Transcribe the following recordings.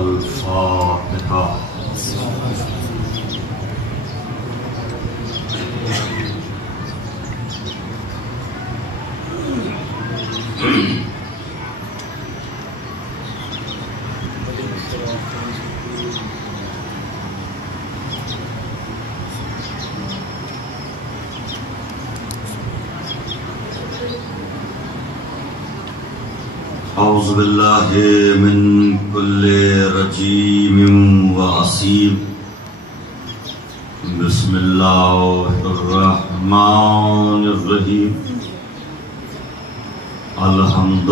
الفاتحہ۔ اعوذ باللہ من کل رجیم وعصیم، بسم اللہ الرحمن الرحیم۔ الحمد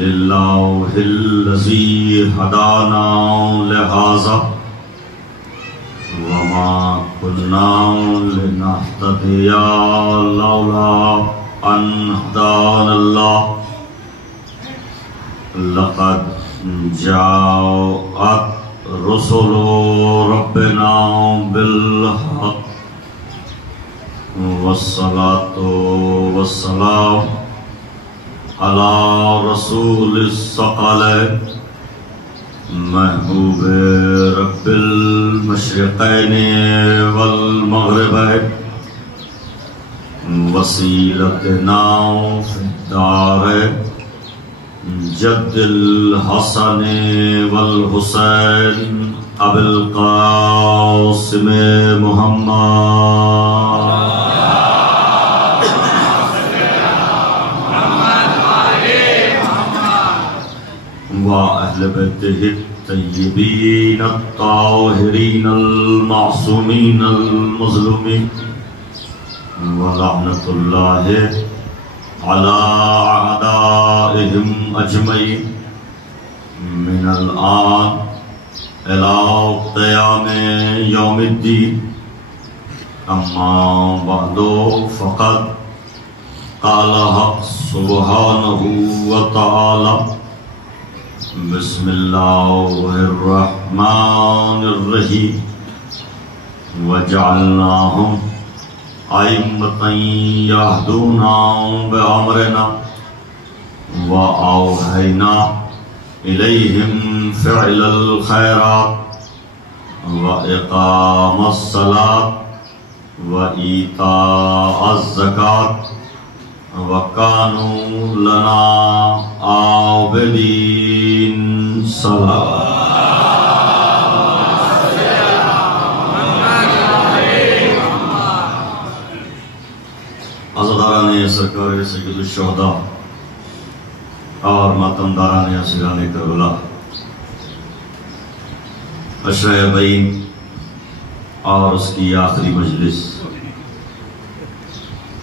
للہ الذی ہدانا لہذا وما كنا لنهتدی لولا ان ہدانا اللہ۔ لقد جاءت رسل ربنا بالحق والصلاة والسلام على رسول الثقلين محبوب رب المشرقين والمغربين وسيلتنا في الدارين جد الحسن والحسین ابی القاسم محمد وأهل بيته الطيبين الطاهرين المعصومين المظلومين ولعنة الله على أعدائهم أجمعين من الآن إلى قيام يوم الدين۔ أما بعد فقد قال حق سبحانه وتعالى بسم الله الرحمن الرحيم وجعلناهم أئمة يهدون بأمرنا وأوحينا إليهم فعل الخيرات وإقام الصلاة وإيتاء الزكاة وكانوا لنا عابدين۔ صلاة عزاداران سرکار سید الشہداء اور ماتمداران اسیران کربلا، عشرہ اربعین اور اس کی آخری مجلس،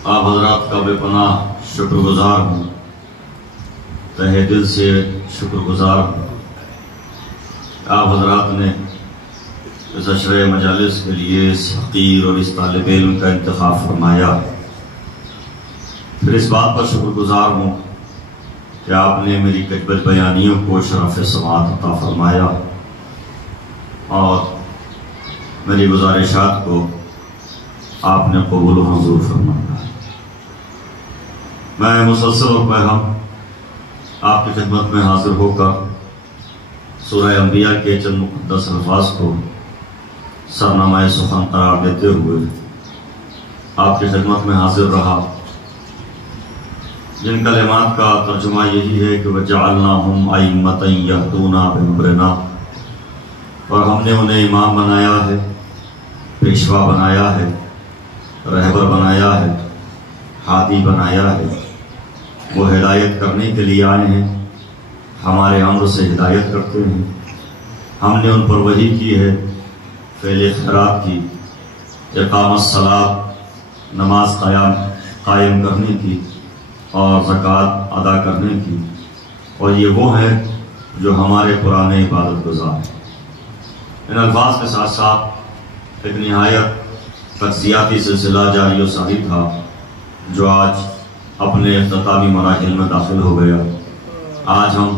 آپ حضرات کا بے پناہ شکر گزار ہوں، تہہ دل سے شکر گزار ہوں۔ آپ حضرات نے اس عشرہ مجالس کے لیے اس حقیر اور اس طالب علم کا انتخاب فرمایا۔ پھر اس بات پر شکر گزار ہوں کہ آپ نے میری کتبت بیانیوں کو شرف سماعت عطا فرمایا اور میری گزارشات کو آپ نے قبول و منظور فرمایا۔ میں مسلسل اور پیغام آپ کی خدمت میں حاضر ہو کر سورہ انبیاء کے چند مقدس الفاظ کو سرنامہ سخن قرار دیتے ہوئے آپ کی خدمت میں حاضر رہا، جن کلمات کا ترجمہ یہی ہے کہ وَجَعَلْنَاهُمْ أَئِمَّةً يَهْدُونَ بِأَمْرِنَا، اور ہم نے انہیں امام بنایا ہے، پیشوا بنایا ہے، رہبر بنایا ہے، ہادی بنایا ہے۔ وہ ہدایت کرنے کے لیے آئے ہیں، ہمارے امر سے ہدایت کرتے ہیں۔ ہم نے ان پر وحی کی ہے، فعل خیرات کی، اقام الصلاۃ نماز قائم کرنے کی اور زکوٰۃ ادا کرنے کی، اور یہ وہ ہے جو ہمارے پرانے عبادت گزار ہیں۔ ان الفاظ کے ساتھ ساتھ ایک نہایت تجزیاتی سلسلہ جاری و ساری تھا جو آج اپنے اختتامی مراحل میں داخل ہو گیا۔ آج ہم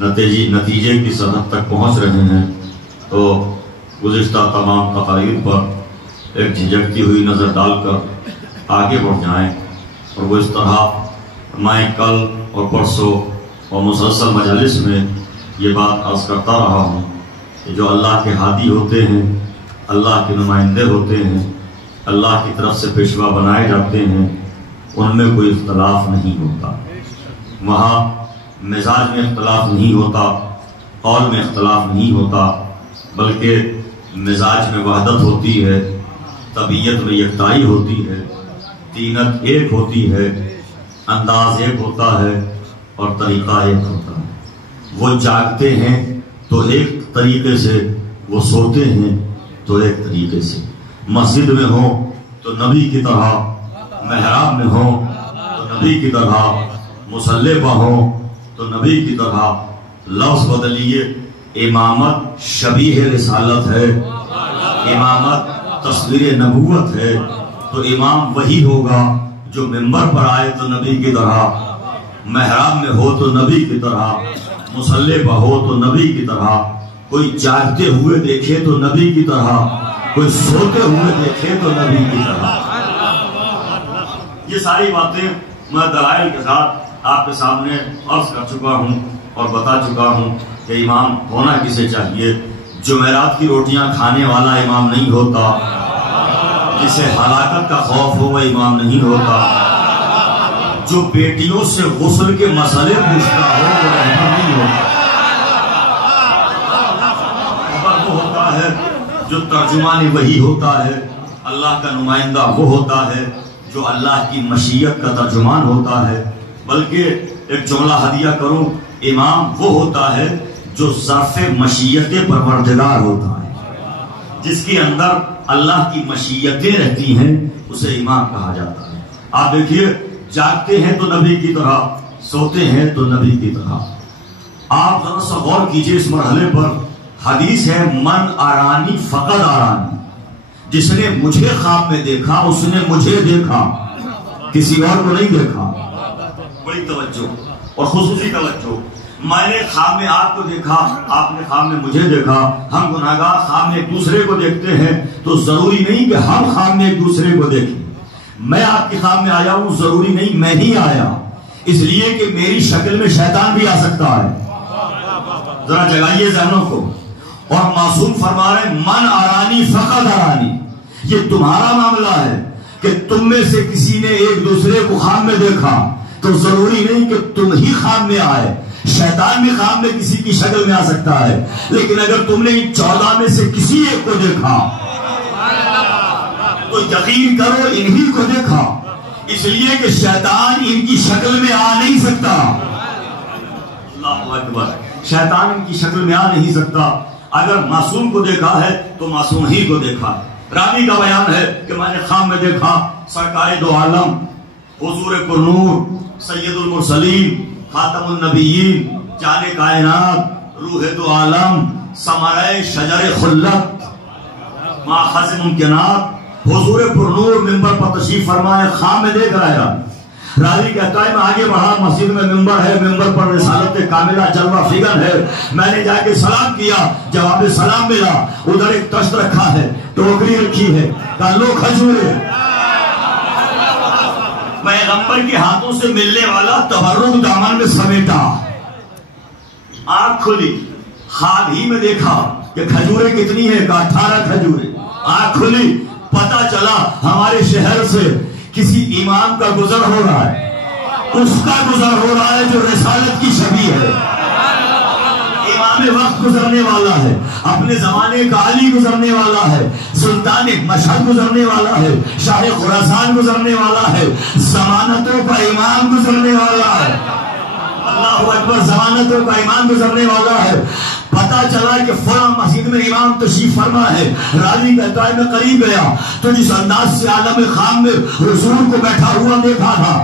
نتیجے کی سطح تک پہنچ رہے ہیں، تو گزشتہ تمام تقاریر پر ایک جھجکتی ہوئی نظر ڈال کر آگے بڑھ جائیں، اور وہ اس طرح میں کل اور پرسوں اور مسلسل مجالس میں یہ بات عرض کرتا رہا ہوں کہ جو اللہ کے ہادی ہوتے ہیں، اللہ کے نمائندے ہوتے ہیں، اللہ کی طرف سے پیشوا بنائے جاتے ہیں، ان میں کوئی اختلاف نہیں ہوتا. وہاں مزاج میں اختلاف نہیں ہوتا، قول میں اختلاف نہیں ہوتا، بلکہ مزاج میں وحدت ہوتی ہے، طبیعت میں یکتائی ہوتی ہے، تینت ایک ہوتی ہے، انداز ایک ہوتا ہے اور طریقہ ایک ہوتا ہے. وہ جاگتے ہیں تو ایک طریقے سے، وہ سوتے ہیں تو ایک طریقے سے. مسجد میں ہوں تو نبی کی طرح، محراب میں ہوں تو نبی کی طرح، مصلی پہ ہوں تو نبی کی طرح. لفظ بدلیے، امامت شبیہ رسالت ہے، امامت تصویر نبوت ہے. تو امام وہی ہوگا جو منبر پر آئے تو نبی کی طرح، محراب میں ہو تو نبی کی طرح، مصلی پہ ہو تو نبی کی طرح. کوئی جاگتے ہوئے دیکھے تو نبی کی طرح، کوئی سوتے ہوئے دیکھے تو نبی کی طرح. یہ ساری باتیں میں دلائل کے ساتھ آپ کے سامنے عرض کر چکا ہوں اور بتا چکا ہوں کہ امام ہونا کسے چاہیے. جمعرات کی روٹیاں کھانے والا امام نہیں ہوتا، جسے ہلاکت کا خوف ہو وہ امام نہیں ہوتا. جو بیٹیوں سے غسل کے مسئلے پوچھتا ہو وہ رہبر نہیں ہوتا. رہبر وہ ہوتا ہے جو ترجمان وحی ہوتا ہے، اللہ کا نمائندہ وہ ہوتا ہے جو اللہ کی مشیت کا ترجمان ہوتا ہے. بلکہ ایک جملہ ہدیہ کروں، امام وہ ہوتا ہے جو ظرف مشیت پروردگار ہوتا ہے، جس کے اندر اللہ کی مشیتیں رہتی ہیں، اسے امام کہا جاتا ہے. آپ دیکھیے، جاگتے ہیں تو نبی کی طرح، سوتے ہیں تو نبی کی طرح. آپ ذرا سا غور کیجئے اس مرحلے پر. حدیث ہے، من آرانی فقد آرانی. جس نے مجھے خواب میں دیکھا اس نے مجھے دیکھا، کسی اور کو نہیں دیکھا. بڑی توجہ اور خصوصی توجہ. میں نے خواب میں آپ کو دیکھا، آپ نے خواب میں مجھے دیکھا. ہم گناہگار خواب میں ایک دوسرے کو دیکھتے ہیں تو ضروری نہیں کہ ہم خواب میں ایک دوسرے کو دیکھیں. میں آپ کی خواب میں آیا ہوں، ضروری نہیں میں ہی آیا، اس لیے کہ میری شکل میں شیطان بھی آ سکتا ہے. ذرا جگائیے ذہنوں کو. اور معصوم فرما رہے ہیں، من آرانی فقط آرانی. یہ تمہارا معاملہ ہے کہ تم میں سے کسی نے ایک دوسرے کو خواب میں دیکھا تو ضروری نہیں کہ تم ہی خواب میں آئے. شیطان بھی خواب میں کسی کی شکل میں آ سکتا ہے، لیکن اگر تم نے ان 14 میں سے کسی ایک کو دیکھا تو یقین کرو انہی کو دیکھا، اس لیے کہ شیطان ان کی شکل میں آ نہیں سکتا. اللہ اکبر. شیطان ان کی شکل میں آ نہیں سکتا. اگر معصوم کو دیکھا ہے تو معصوم ہی کو دیکھا. راوی کا بیان ہے کہ میں نے خواب میں دیکھا سرکار دو عالم، حضور پرنور، سید المرسلین، خاتم النبیین، جان کائنات، روح دو عالم، ثمرہ شجر خلت، ماخذ ممکنات، حضور پرنور منبر پر تشریف فرمائے. خواب میں دیکھ رہا ہے. راوی کہتا ہے میں آگے بڑھا، مسجد میں منبر ہے، منبر پر رسالت کاملہ جلوہ فگن ہے. میں نے جا کے سلام کیا، جواب سلام ملا. ادھر ایک تشت رکھا ہے، ٹوکری رکھی ہے، کہا لو کھجورے. پیغمبر کے ہاتھوں سے ملنے والا تبرک دامن میں سمیٹا. آنکھ کھلی، خواب ہی میں دیکھا کہ کھجورے کتنی ہے، کہا 18 کھجورے. آنکھ کھلی، پتا چلا ہمارے شہر سے کسی امام کا گزر ہو رہا ہے. اس کا گزر ہو رہا ہے جو رسالت کی شبیہ ہے. امام وقت گزرنے والا ہے، اپنے زمانے کا علی گزرنے والا ہے، سلطان مشہد گزرنے والا ہے، شاہ خراسان گزرنے والا ہے، ضمانتوں کا امام گزرنے والا ہے. اللہ اکبر. ضمانتوں کا امام گزرنے والا ہے. پتا چلا کہ فلاں مسجد میں امام تشریف فرما ہے. راوی کہتا ہے میں قریب گیا تو جس انداز سے عالم خام میں حضور کو بیٹھا ہوا دیکھا تھا،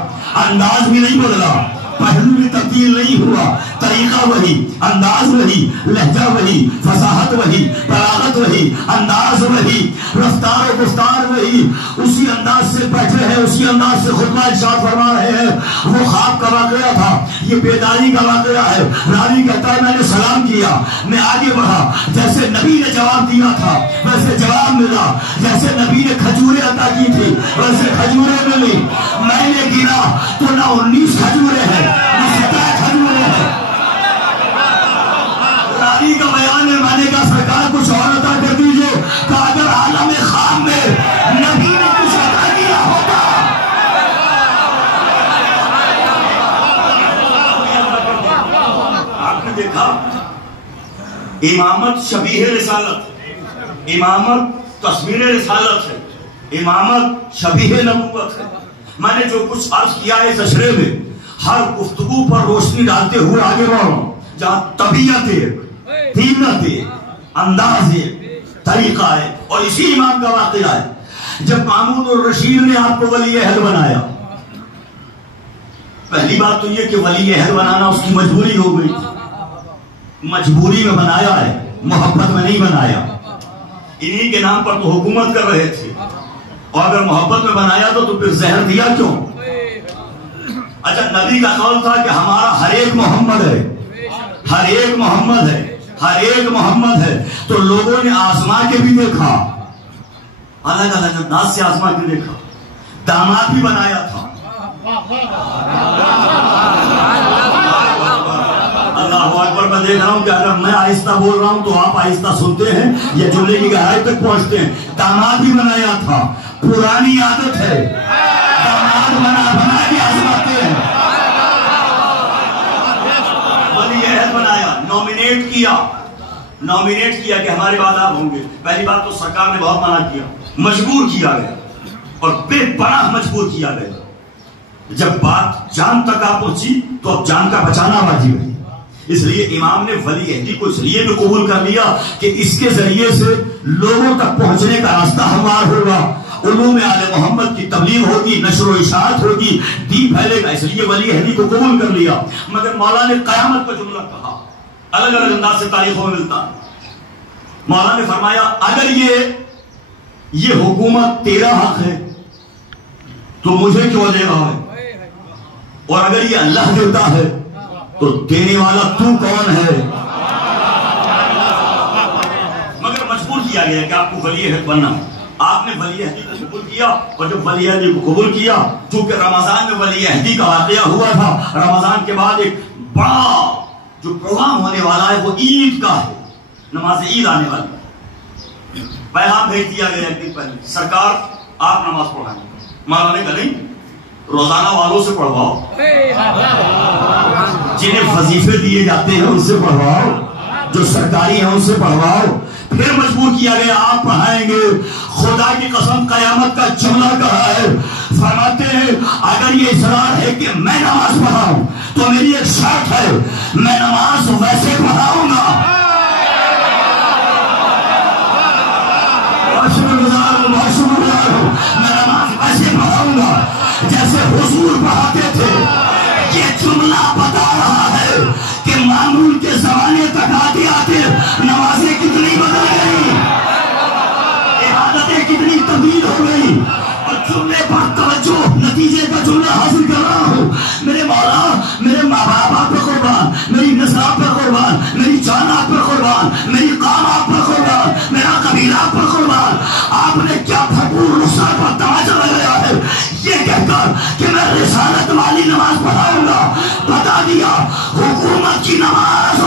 انداز بھی نہیں بدلا، پہلو بھی تبدیل نہیں ہوا، طریقہ وہی، انداز وہی، لہجہ وہی، فصاحت وہی، بلاغت وہی، انداز وہی، رفتار و گفتار وہی. اسی انداز سے بیٹھے ہیں، اسی انداز سے خطبہ ارشاد فرما رہے ہیں. وہ خواب کا واقعہ تھا، یہ بیداری کا واقعہ ہے. راوی کہتا ہے میں نے سلام کیا، میں آگے بڑھا، جیسے نبی نے جواب دیا تھا ویسے جواب ملا، جیسے نبی نے کھجوریں عطا کی تھی ویسے کھجوریں ملی. میں نے گنا تو نہ 19 کھجوریں ہیں نہ 17 کھجوریں ہیں. ولی کا بیان ہے. میں نے کہا سرکار کچھ اور عطا کر دیجئے. کہا اگر عالم خام میں نبی نے کچھ عطا کیا ہوتا. آپ نے دیکھا امامت شبیہ رسالت، امامت تصویر رسالت ہے، امامت شبیہ نبوت ہے. میں نے جو کچھ عرض کیا ہے اس اشرے میں، ہر گفتگو پر روشنی ڈالتے ہوئے آگے بڑھ رہا ہوں. جہاں طبیعت ہے، طینت ہے، انداز ہے، طریقہ ہے، اور اسی امام کا واقعہ ہے. جب مامون الرشید نے آپ کو ولی عہد بنایا، پہلی بات تو یہ کہ ولی عہد بنانا اس کی مجبوری ہو گئی. مجبوری میں بنایا ہے، محبت میں نہیں بنایا. انہی کے نام پر تو حکومت کر رہے تھے، اور اگر محبت میں بنایا تو پھر زہر دیا کیوں؟ اچھا نبی کا قول تھا کہ ہمارا ہر ایک محمد ہے، ہر ایک محمد ہے، ہر ایک محمد ہے. تو لوگوں نے آزما کے بھی دیکھا، الگ الگ انداز سے آزما کے دیکھا. داماد بھی بنایا تھا. اللہ اکبر. میں دیکھ رہا ہوں کہ اگر میں آہستہ بول رہا ہوں تو آپ آہستہ سنتے ہیں یا جملے کی گہرائی تک پہنچتے ہیں. داماد بھی بنایا تھا. پرانی عادت ہے، داماد بنا کے آزماتے ہیں. ولی عہد بنایا، نومینیٹ کیا کہ ہمارے بعد آپ ہوں گے. پہلی بات تو سرکار نے بہت منع کیا، مجبور کیا گیا، اور بے پناہ مجبور کیا گیا. جب بات جان تک آ پہنچی تو اب جان کا بچانا واجب ہے. اس لیے امام نے ولی عہدی کو اس لیے بھی قبول کر لیا کہ اس کے ذریعے سے لوگوں تک پہنچنے کا راستہ ہموار ہوگا، علوم آل محمد کی تبلیغ ہوگی، نشر و اشاعت ہوگی، دین پھیلے گا. اس لیے ولی عہدی کو قبول کر لیا. مگر مولا نے قیامت کا جملہ کہا، الگ الگ انداز سے تاریخوں میں ملتا. مولا نے فرمایا اگر یہ حکومت تیرا حق ہے تو مجھے کیوں دے رہا ہے، اور اگر یہ اللہ دیتا ہے تو دینے والا تو کون ہے؟ مگر مجبور کیا گیا کہ آپ کو ولی عہد بننا. آپ نے ولی عہدی کو قبول کیا، اور جب ولی عہدی کو قبول کیا، چونکہ رمضان میں ولی عہدی کا واقعہ ہوا تھا، رمضان کے بعد ایک بڑا جو پروگرام ہونے والا ہے وہ عید کا ہے، نماز عید آنے والی. پیغام بھیج دیا گیا ایک دن پہلے، سرکار آپ نماز پڑھائیں. مولا نے کہا نہیں، روزانہ والوں سے پڑھواؤ، جنہیں وظیفے دیے جاتے ہیں ان سے پڑھواؤ، جو سرکاری ہیں ان سے پڑھواؤ. پھر مجبور کیا گیا آپ پڑھائیں گے. خدا کی قسم قیامت کا جملہ کہا ہے، فرماتے ہیں اگر یہ اصرار ہے کہ میں نماز پڑھاؤں تو میری ایک شرط ہے، میں نماز ویسے پڑھاؤں گا، میں نماز ویسے پڑھاؤں گا جیسے حضور پڑھاتے تھے. یہ جملہ بتا رہا ہے کہ معمول کے زمانے تک آتے آتے نمازیں کتنی بدل گئی، عبادتیں کتنی تبدیل ہو گئی. اور جملے پر توجہ، نتیجے کا جملہ حاصل کر رہا ہوں. میرے مولا میرے ماں باپ آپ پر قربان، میری نسل پر قربان، میری جان آپ پر قربان، میری قوم آپ پر قربان، میرا قبیلہ آپ پر قربان. آپ نے کیا بھرپور رخسار پر تماچا لگایا ہے یہ کہہ کر کہ میں رسالت والی نماز پڑھاؤں گا. بتا دیا حکومت کی نماز،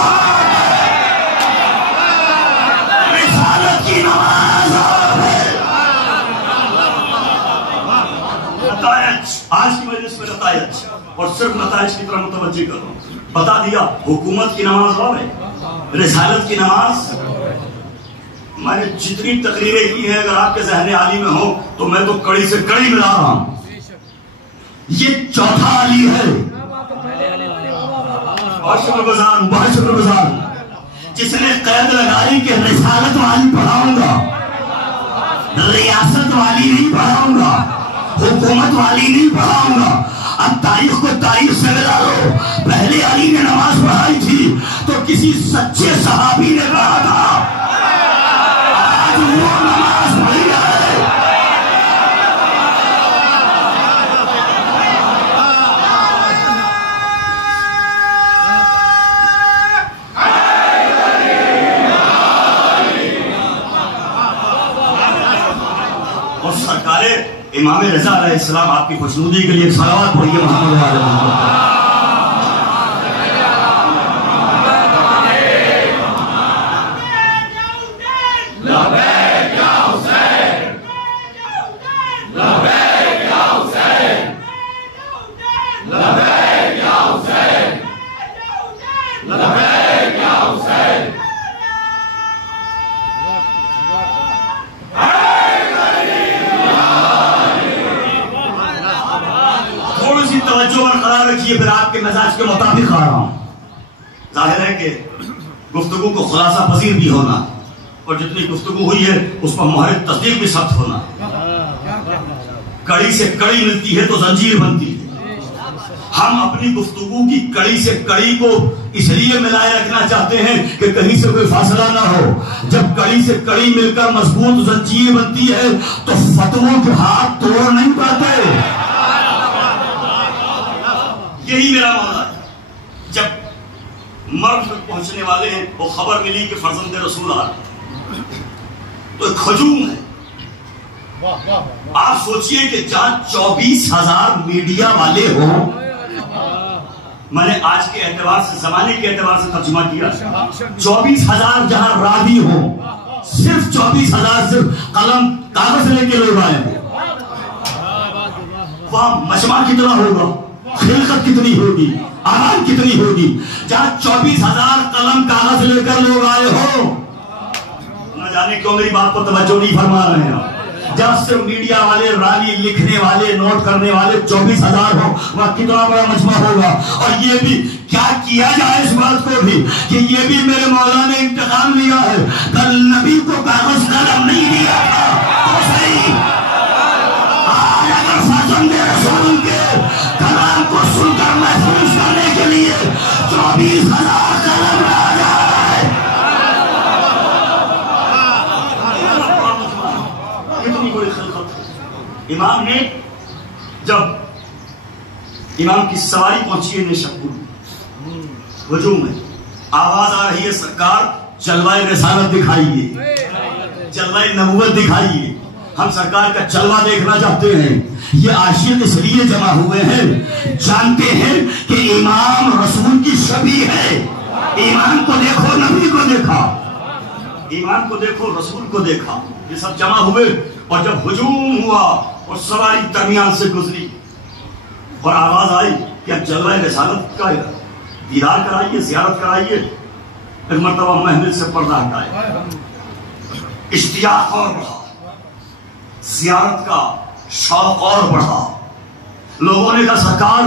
رسالت کی نماز. آج کی مجلس میں نتائج، اور صرف نتائج کی طرح متوجہ کر رہا ہوں. بتا دیا حکومت کی نماز اور ہے، رسالت کی نماز. میں نے جتنی تقریریں کی ہیں اگر آپ کے ذہن عالی میں ہو تو میں تو کڑی سے کڑی ملا رہا ہوں. یہ چوتھا علی ہے، بہت شکر گزار جس نے قید لگائی کہ رسالت والی پڑھاؤں گا، ریاست والی نہیں پڑھاؤں گا، حکومت والی نہیں پڑھاؤں گا. اب تاریخ کو تاریخ سے ملا لو. پہلے علی نے نماز پڑھائی تھی تو کسی سچے صحابی نے کہا تھا آج وہ نماز پڑھی ہے. اور سرکار امام رضا علیہ السلام آپ کی خوشنودی کے لیے ایک صلوات پڑھیے محمد علیہ وسلم. مزاج کے مطابق آ رہا ہوں. ظاہر ہے کہ گفتگو کو خلاصہ پذیر بھی ہونا اور جتنی گفتگو ہوئی ہے اس پر مہر تصدیق بھی سخت ہونا. کڑی سے کڑی ملتی ہے تو زنجیر بنتی ہے. ہم اپنی گفتگو کی کڑی سے کڑی کو اس لیے ملائے رکھنا چاہتے ہیں کہ کہیں سے کوئی فاصلہ نہ ہو. جب کڑی سے کڑی مل کر مضبوط زنجیر بنتی ہے تو فتووں کے ہاتھ توڑ نہیں پاتے. یہی میرا مولا ہے. جب مرد تک پہنچنے والے ہیں وہ خبر ملی کہ فرزند رسول آ رہے تو ایک ہجوم ہے. آپ سوچئے کہ جہاں 24,000 میڈیا والے ہوں, میں نے آج کے اعتبار سے زمانے کے اعتبار سے ترجمہ کیا, 24,000 جہاں راوی ہوں, صرف 24,000 صرف قلم کاغذ لے کے لوگ آئے ہیں. وہاں مجمع کتنا ہوگا, خلقت کتنی ہوگی, آرام کتنی ہوگی. جہاں 24,000 قلم کاغذ لے کر لوگ آئے ہو, نہ جانے کیوں میری بات پر توجہ نہیں فرما رہے ہیں. جہاں صرف میڈیا والے, راوی, لکھنے والے, نوٹ کرنے والے 24,000 ہو, وہاں کتنا بڑا مجمع ہوگا. اور یہ بھی کیا کیا جائے اس بات کو بھی کہ یہ بھی میرے مولا نے انتقام لیا ہے. کل نبی کو کاغذ قلم نہیں دیا تھا تو صحیح, آج اگر فرزند رسول کے کلام کو سن کر محفوظ کرنے کے لیے 24,000 قلم آ جائے. امام نے جب امام کی سواری پہنچی ہے نشپور, ہجوم ہے, آواز آ رہی ہے سرکار جلوہ رسالت دکھائیے, جلوہ نبوت دکھائیے, ہم سرکار کا جلوہ دیکھنا چاہتے ہیں. یہ عاشق اس لیے جمع ہوئے ہیں, جانتے ہیں کہ امام رسول کی شبیہ ہے. ایمان کو دیکھو, نبی کو دیکھا, ایمان کو دیکھو, رسول کو دیکھا. یہ سب جمع ہوئے اور جب ہجوم ہوا اور سواری درمیان سے گزری اور آواز آئی کہ اب جلوہ رسالت کا دیدار کرائیے, زیارت کرائیے. ایک مرتبہ محمل سے پردہ ہٹائے, اشتیاق اور بڑھا, زیارت کا شوق اور بڑھا. لوگوں نے کہا سرکار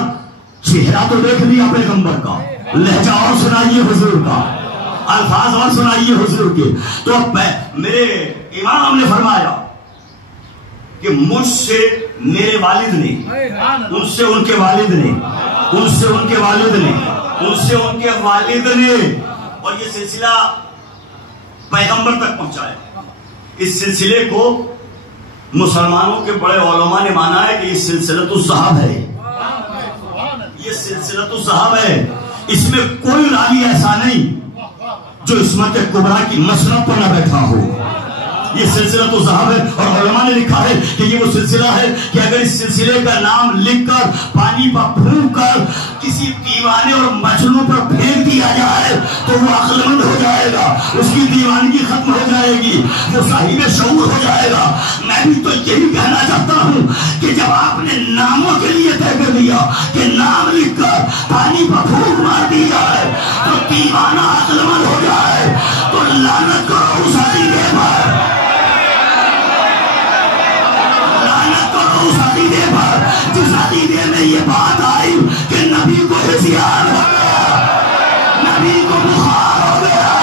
چہرہ تو دیکھ لیا پیغمبر کا, لہجہ اور سنائیے حضور کا, الفاظ اور سنائیے حضور کے. تو میرے امام نے فرمایا کہ مجھ سے میرے والد نے, ان سے ان کے والد نے, ان سے ان کے والد نے, ان سے ان کے والد نے, اور یہ سلسلہ پیغمبر تک پہنچایا. اس سلسلے کو مسلمانوں کے بڑے علماء نے مانا ہے کہ یہ سلسلۃ الذہب ہے, یہ سلسلۃ الذہب ہے. اس میں کوئی راوی ایسا نہیں جو عصمت کبریٰ کی مسند پر نہ بیٹھا ہو. یہ سلسلہ تو ذہب ہے اور علماء نے لکھا ہے کہ یہ وہ سلسلہ ہے کہ اگر اس سلسلے کا نام لکھ کر پانی پر پھونک کر کسی دیوانے اور مجنوں پر پھینک دیا جائے تو وہ عقل مند ہو جائے گا, اس کی دیوانگی ختم ہو جائے گی, وہ صاحب شعور ہو جائے گا. میں بھی تو یہی کہنا چاہتا ہوں کہ جب آپ نے ناموں کے لیے طے کر دیا کہ نام لکھ کر پانی پر پھونک مار دی جائے تو دیوانہ عقل مند ہو جائے تو لعنت کرو اس عقیدے پر, اس عقیدے پر جس عقیدے میں یہ بات آئی کہ نبی کو ہزیان ہو گیا, نبی کو بخار ہو گیا.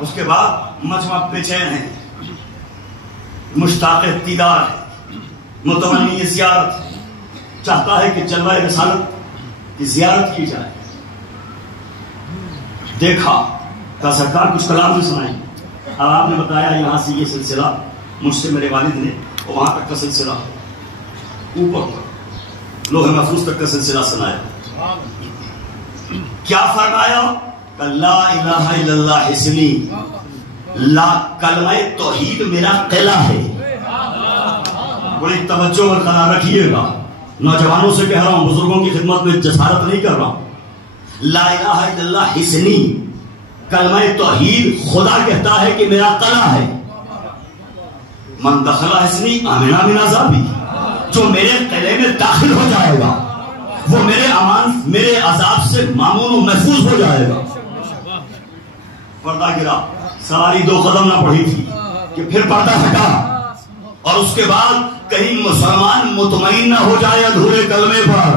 اس کے بعد مجمع بے چین ہے, مشتاق دیدار ہے, متمنی زیارت ہے, چاہتا ہے کہ جلوہ رسالت کی زیارت کی جائے. دیکھا کہ سرکار کچھ کلام بھی سنائی. اب آپ نے بتایا یہاں سے یہ سلسلہ مجھ سے میرے والد نے, اور وہاں تک کا سلسلہ اوپر تک لوح محفوظ تک کا سلسلہ سنایا. کیا فرمایا کہ لا الہ الا اللہ حسنی, لا کلمہ توحید میرا قلعہ ہے. بڑی توجہ برقرار رکھیے گا, نوجوانوں سے کہہ رہا ہوں, بزرگوں کی خدمت میں جسارت نہیں کر رہا ہوں. لا الہ الا اللہ حسنی, کلمہ توحید خدا کہتا ہے کہ میرا قلعہ ہے. من دخل حسنی آمنا من عذابی, جو میرے قلعے میں داخل ہو جائے گا وہ میرے عذاب سے مامون و محفوظ ہو جائے گا. پردہ گرا، ساری 2 قدم نہ پڑھی تھی کہ پھر پردہ ہٹا، اور اس کے بعد کہیں مسلمان مطمئن نہ ہو جائے ادھورے کلمے پر.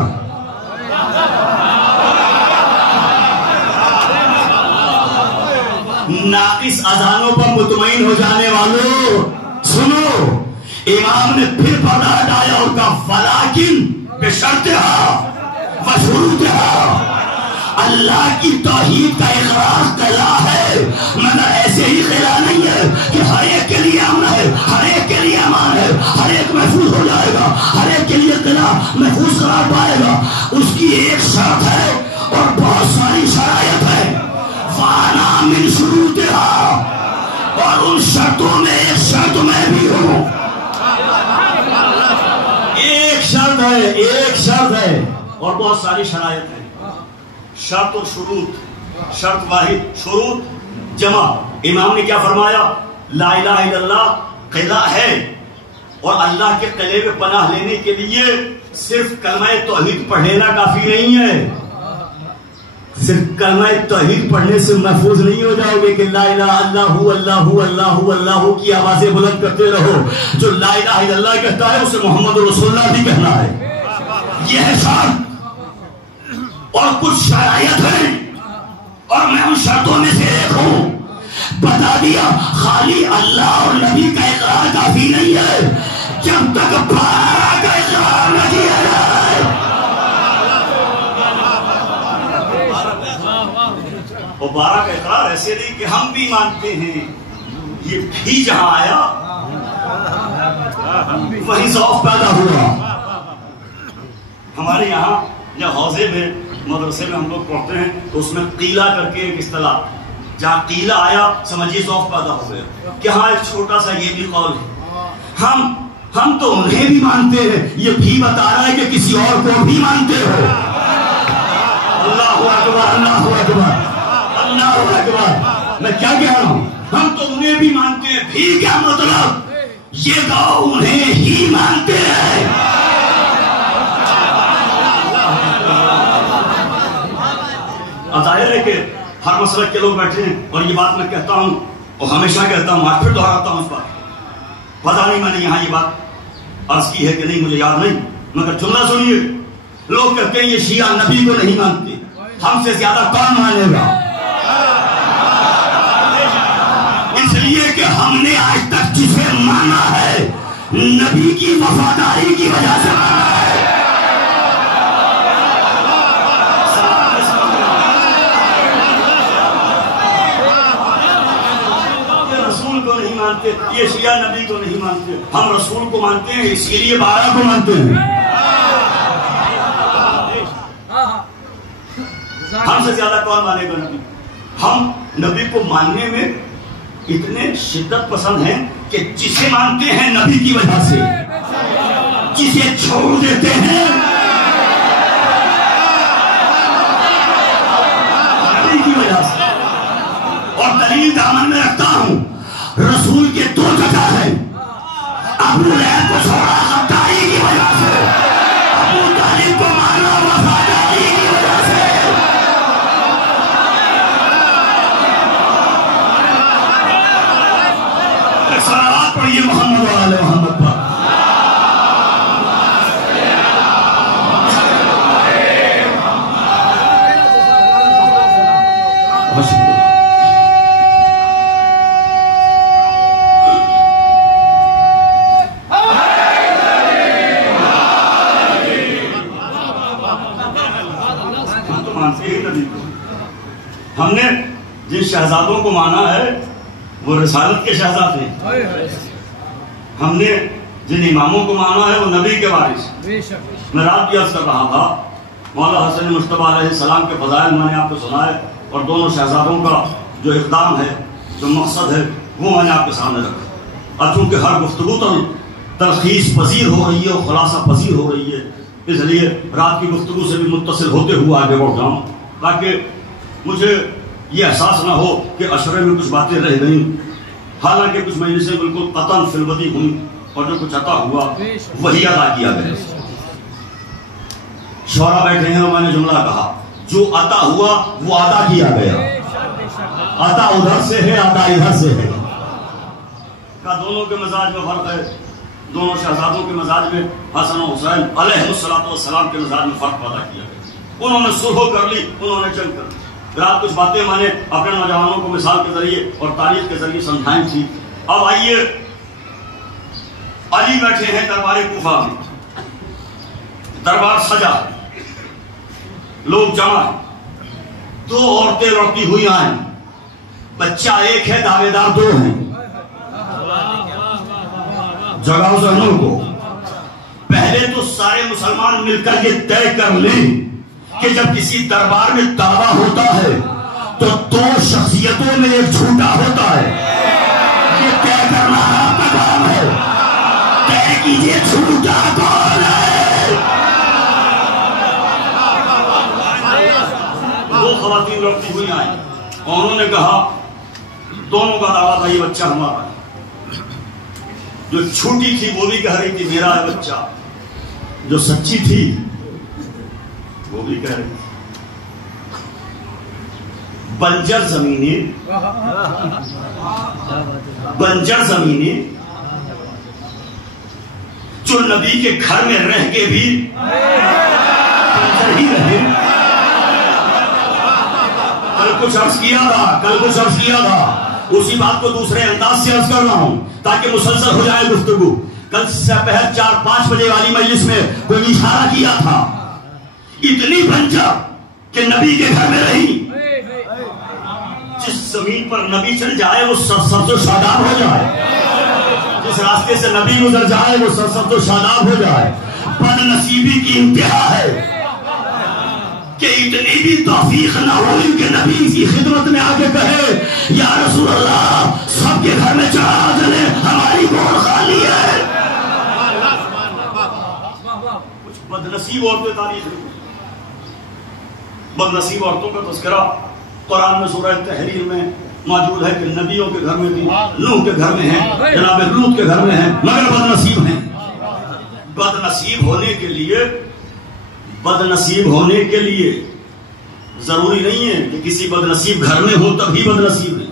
ناقص اذانوں پر مطمئن ہو جانے والوں سنو، امام نے پھر پردہ ہٹایا اور کہا ولیکن بشرطہا وشروطہا، اللہ کی توحید کا اقرار قلعہ ہے، مگر ایسے ہی قلعہ نہیں ہے کہ ہر ایک کے لیے امن ہے، ہر ایک کے لیے امان ہے، ہر ایک محفوظ ہو جائے گا، ہر ایک کے لیے قلعہ محفوظ قرار پائے گا. اس کی ایک شرط ہے اور بہت ساری شرائط ہے. وَأَنَا مِن شُرُوطِهَا، اور ان شرطوں میں ایک شرط میں بھی ہوں. ایک شرط ہے اور بہت ساری شرائط ہیں. شرط اور شروط، شرط واحد، شروط جمع. امام نے کیا فرمایا؟ لا الہ الا اللہ قلعہ ہے، اور اللہ کے قلعے میں پناہ لینے کے لیے صرف کلمہ توحید پڑھ لینا کافی نہیں ہے. صرف کلمہ توحید پڑھنے سے محفوظ نہیں ہو جاؤ گے کہ لا الہ اللہ اللہ اللہ اللہ کی آوازیں بلند کرتے رہو. جو لا الہ الا اللہ کہتا ہے اسے محمد رسول اللہ بھی کہنا ہے. یہ ہے شرط. اور کچھ شرائط ہیں اور میں ان شرطوں میں سے ایک ہوں. بتا دیا خالی اللہ اور نبی کا اقرار کافی نہیں ہے جب تک 12 کا اقرار نہ کیا جائے. اور 12 کا اقرار ایسے نہیں کہ ہم بھی مانتے ہیں، یہ بھی جہاں آیا وہیں ذوق پیدا ہوا. ہمارے یہاں یا حوضے میں مدرسے میں ہم لوگ پڑھتے ہیں تو اس میں قیلہ کر کے ایک اصطلاح، جہاں قیلہ آیا سمجھیے ذوق پیدا ہو گیا کہ ہاں ایک چھوٹا سا یہ بھی قول ہے. ہم تو انہیں بھی مانتے ہیں، یہ بھی بتا رہا ہے کہ کسی اور کو بھی مانتے ہو. اللہ اکبر اللہ اکبر اللہ اکبر. میں کیا کہہ رہا ہوں؟ ہم تو انہیں بھی مانتے ہیں، بھی کیا مطلب؟ یہ گاؤں انہیں ہی مانتے ہیں. ظاہر ہے کہ ہر مسلک کے لوگ بیٹھے ہیں اور یہ بات میں کہتا ہوں اور ہمیشہ کہتا ہوں، آج پھر دہراتا ہوں اس بات. پتا نہیں میں نے یہاں یہ بات عرض کی ہے کہ نہیں، مجھے یاد نہیں، مگر جملہ سنیے. لوگ کہتے ہیں یہ شیعہ نبی کو نہیں مانتے، ہم سے زیادہ کون مانے گا؟ اس لیے کہ ہم نے آج تک جسے مانا ہے نبی کی وفاداری کی وجہ سے مانا ہے. یہ شیعہ نبی کو نہیں مانتے، ہم رسول کو مانتے ہیں، اسی لیے 12 کو مانتے ہیں. ہم سے زیادہ کون مانے گا نبی؟ ہم نبی کو ماننے میں اتنے شدت پسند ہیں کہ جسے مانتے ہیں نبی کی وجہ سے، جسے چھوڑ دیتے ہیں نبی کی وجہ سے. اور دلیل دامن میں رکھتا ہوں، رسول کے 2 چچا ہیں. ابو لہب کو چھوڑا غداری کی وجہ سے، ابو طالب کو مانا وفاداری کی وجہ سے. صلوات پڑھیے محمد و آل محمد پر. ہم نے جن شہزادوں کو مانا ہے وہ رسالت کے شہزاد ہیں. ہم نے جن اماموں کو مانا ہے وہ نبی کے وارث. میں رات بھی عرض کر رہا تھا، مولا حسن مصطفیٰ علیہ السلام کے فضائل میں نے آپ کو سنائے اور دونوں شہزادوں کا جو اقدام ہے، جو مقصد ہے، وہ میں نے آپ کے سامنے رکھا. اور چونکہ ہر گفتگو تلخیص پذیر ہو رہی ہے اور خلاصہ پذیر ہو رہی ہے، اس لیے رات کی گفتگو سے بھی متصل ہوتے ہوئے آگے بڑھ جاؤں تاکہ مجھے یہ احساس نہ ہو کہ عشرے میں کچھ باتیں رہ گئیں. حالانکہ کچھ مجلسیں بالکل قطعاً فی الودی ہوئی اور جو کچھ عطا ہوا وہی ادا کیا گیا. شورا بیٹھے ہیں اور میں نے جملہ کہا، جو عطا ہوا وہ عطا کیا گیا، عطا ادھر سے ہے عطا ادھر سے ہے۔ کہا دونوں کے مزاج میں فرق ہے، دونوں شہزادوں کے مزاج میں حسن و حسین علیہ السلام کے مزاج میں فرق پیدا کیا گیا۔ انہوں نے صلح کر لی، انہوں نے جنگ کر لی۔ رات کچھ باتیں میں نے اپنے نوجوانوں کو مثال کے ذریعے اور تاریخ کے ذریعے سمجھائیں تھی۔ اب آئیے، علی بیٹھے ہیں دربار کوفہ میں، دربار سجا، لوگ جمع ہیں، دو عورتیں لڑتی ہوئی آئیں، بچہ ایک ہے، دعوے دار دو ہیں۔ جگاؤ ذہنوں کو، پہلے تو سارے مسلمان مل کر یہ طے کر لیں کہ جب کسی دربار میں دعویٰ ہوتا ہے تو دو شخصیتوں میں ایک جھوٹا ہوتا ہے۔ یہ طے کرنا آپ کا کام ہے، طے کیجئے جھوٹا کون ہے۔ دو خواتین لڑتی ہوئی آئیں، انہوں نے کہا دونوں کا دعویٰ تھا یہ بچہ ہمارا ہے۔ جو چھوٹی تھی وہ بھی کہہ رہی تھی میرا ہے بچہ، جو سچی تھی وہ بھی کہہ رہی تھی۔ بنجر زمینیں جو نبی کے گھر میں رہ کے بھی بنجر ہی رہے۔ کل کچھ عرض کیا تھا، اسی بات کو دوسرے انداز سے عرض کر رہا ہوں تاکہ مسلسل ہو جائے گفتگو۔ کل سپہر 4-5 بجے والی مجلس میں کوئی اشارہ کیا تھا، اتنی بنجر کہ نبی کے گھر میں رہی۔ جس زمین پر نبی چل جائے وہ سرسبز و شاداب ہو جائے، جس راستے سے نبی گزر جائے وہ سرسبز و شاداب ہو جائے۔ بد نصیبی کی انتہا ہے کہ اتنی بھی توفیق نہ ہوئی کہ نبی کی خدمت میں آ کے کہے یا رسول اللہ سب کے گھر میں چراغ جلے، ہماری گود خالی ہے۔ کچھ بد نصیب عورتیں تاریخ میں، بد نصیب عورتوں کا تذکرہ قرآن میں سورہ تحریر میں موجود ہے کہ نبیوں کے گھر میں تھی، نوح کے گھر میں ہیں، جناب لوط کے گھر میں ہیں، مگر بد نصیب ہیں۔ بد نصیب ہونے کے لیے ضروری نہیں ہے کہ کسی بد نصیب گھر میں ہو تب ہی بد نصیب ہے۔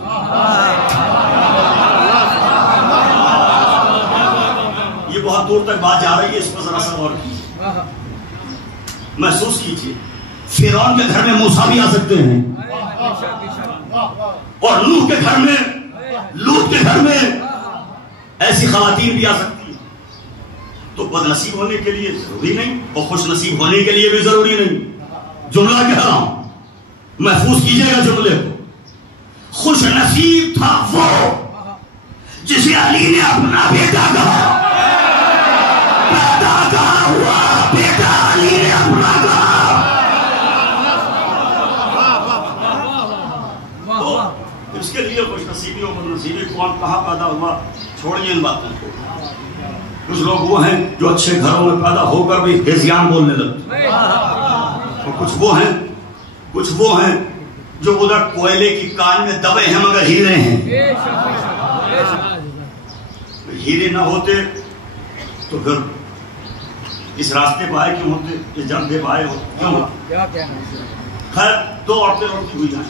یہ بہت دور تک بات جا رہی ہے، اس پر ذرا سا غور کیجیے، محسوس کیجیے۔ فرعون کے گھر میں موسیٰ بھی آ سکتے ہیں، اور نوح کے گھر میں، لوط کے گھر میں ایسی خواتین بھی آ سکتی ہیں۔ تو بد نصیب ہونے کے لیے ضروری نہیں، اور خوش نصیب ہونے کے لیے بھی ضروری نہیں۔ جملہ کہہ رہا ہوں، محفوظ کیجئے گا جملے کو۔ خوش نصیب تھا وہ جسے علی نے اپنا بیٹا کہا، پیدا کہا ہوا بیٹا علی نے اپنا کہا۔ اس کے لیے خوش نصیبی اور بد نصیبی کون کہاں پیدا ہوا، چھوڑیے ان باتوں کو۔ کچھ لوگ وہ ہیں جو اچھے گھروں میں پیدا ہو کر بھی ہیزیان بولنے لگتے، اور کچھ وہ ہیں جو ادھر کوئلے کی کان میں دبے ہیں مگر ہیرے ہیں۔ ہیرے نہ ہوتے تو پھر اس راستے پہ آئے کیوں ہوتے، اس جنگے پہ آئے ہوتے۔ خیر، دو عورتیں لڑتی ہوئی جائیں،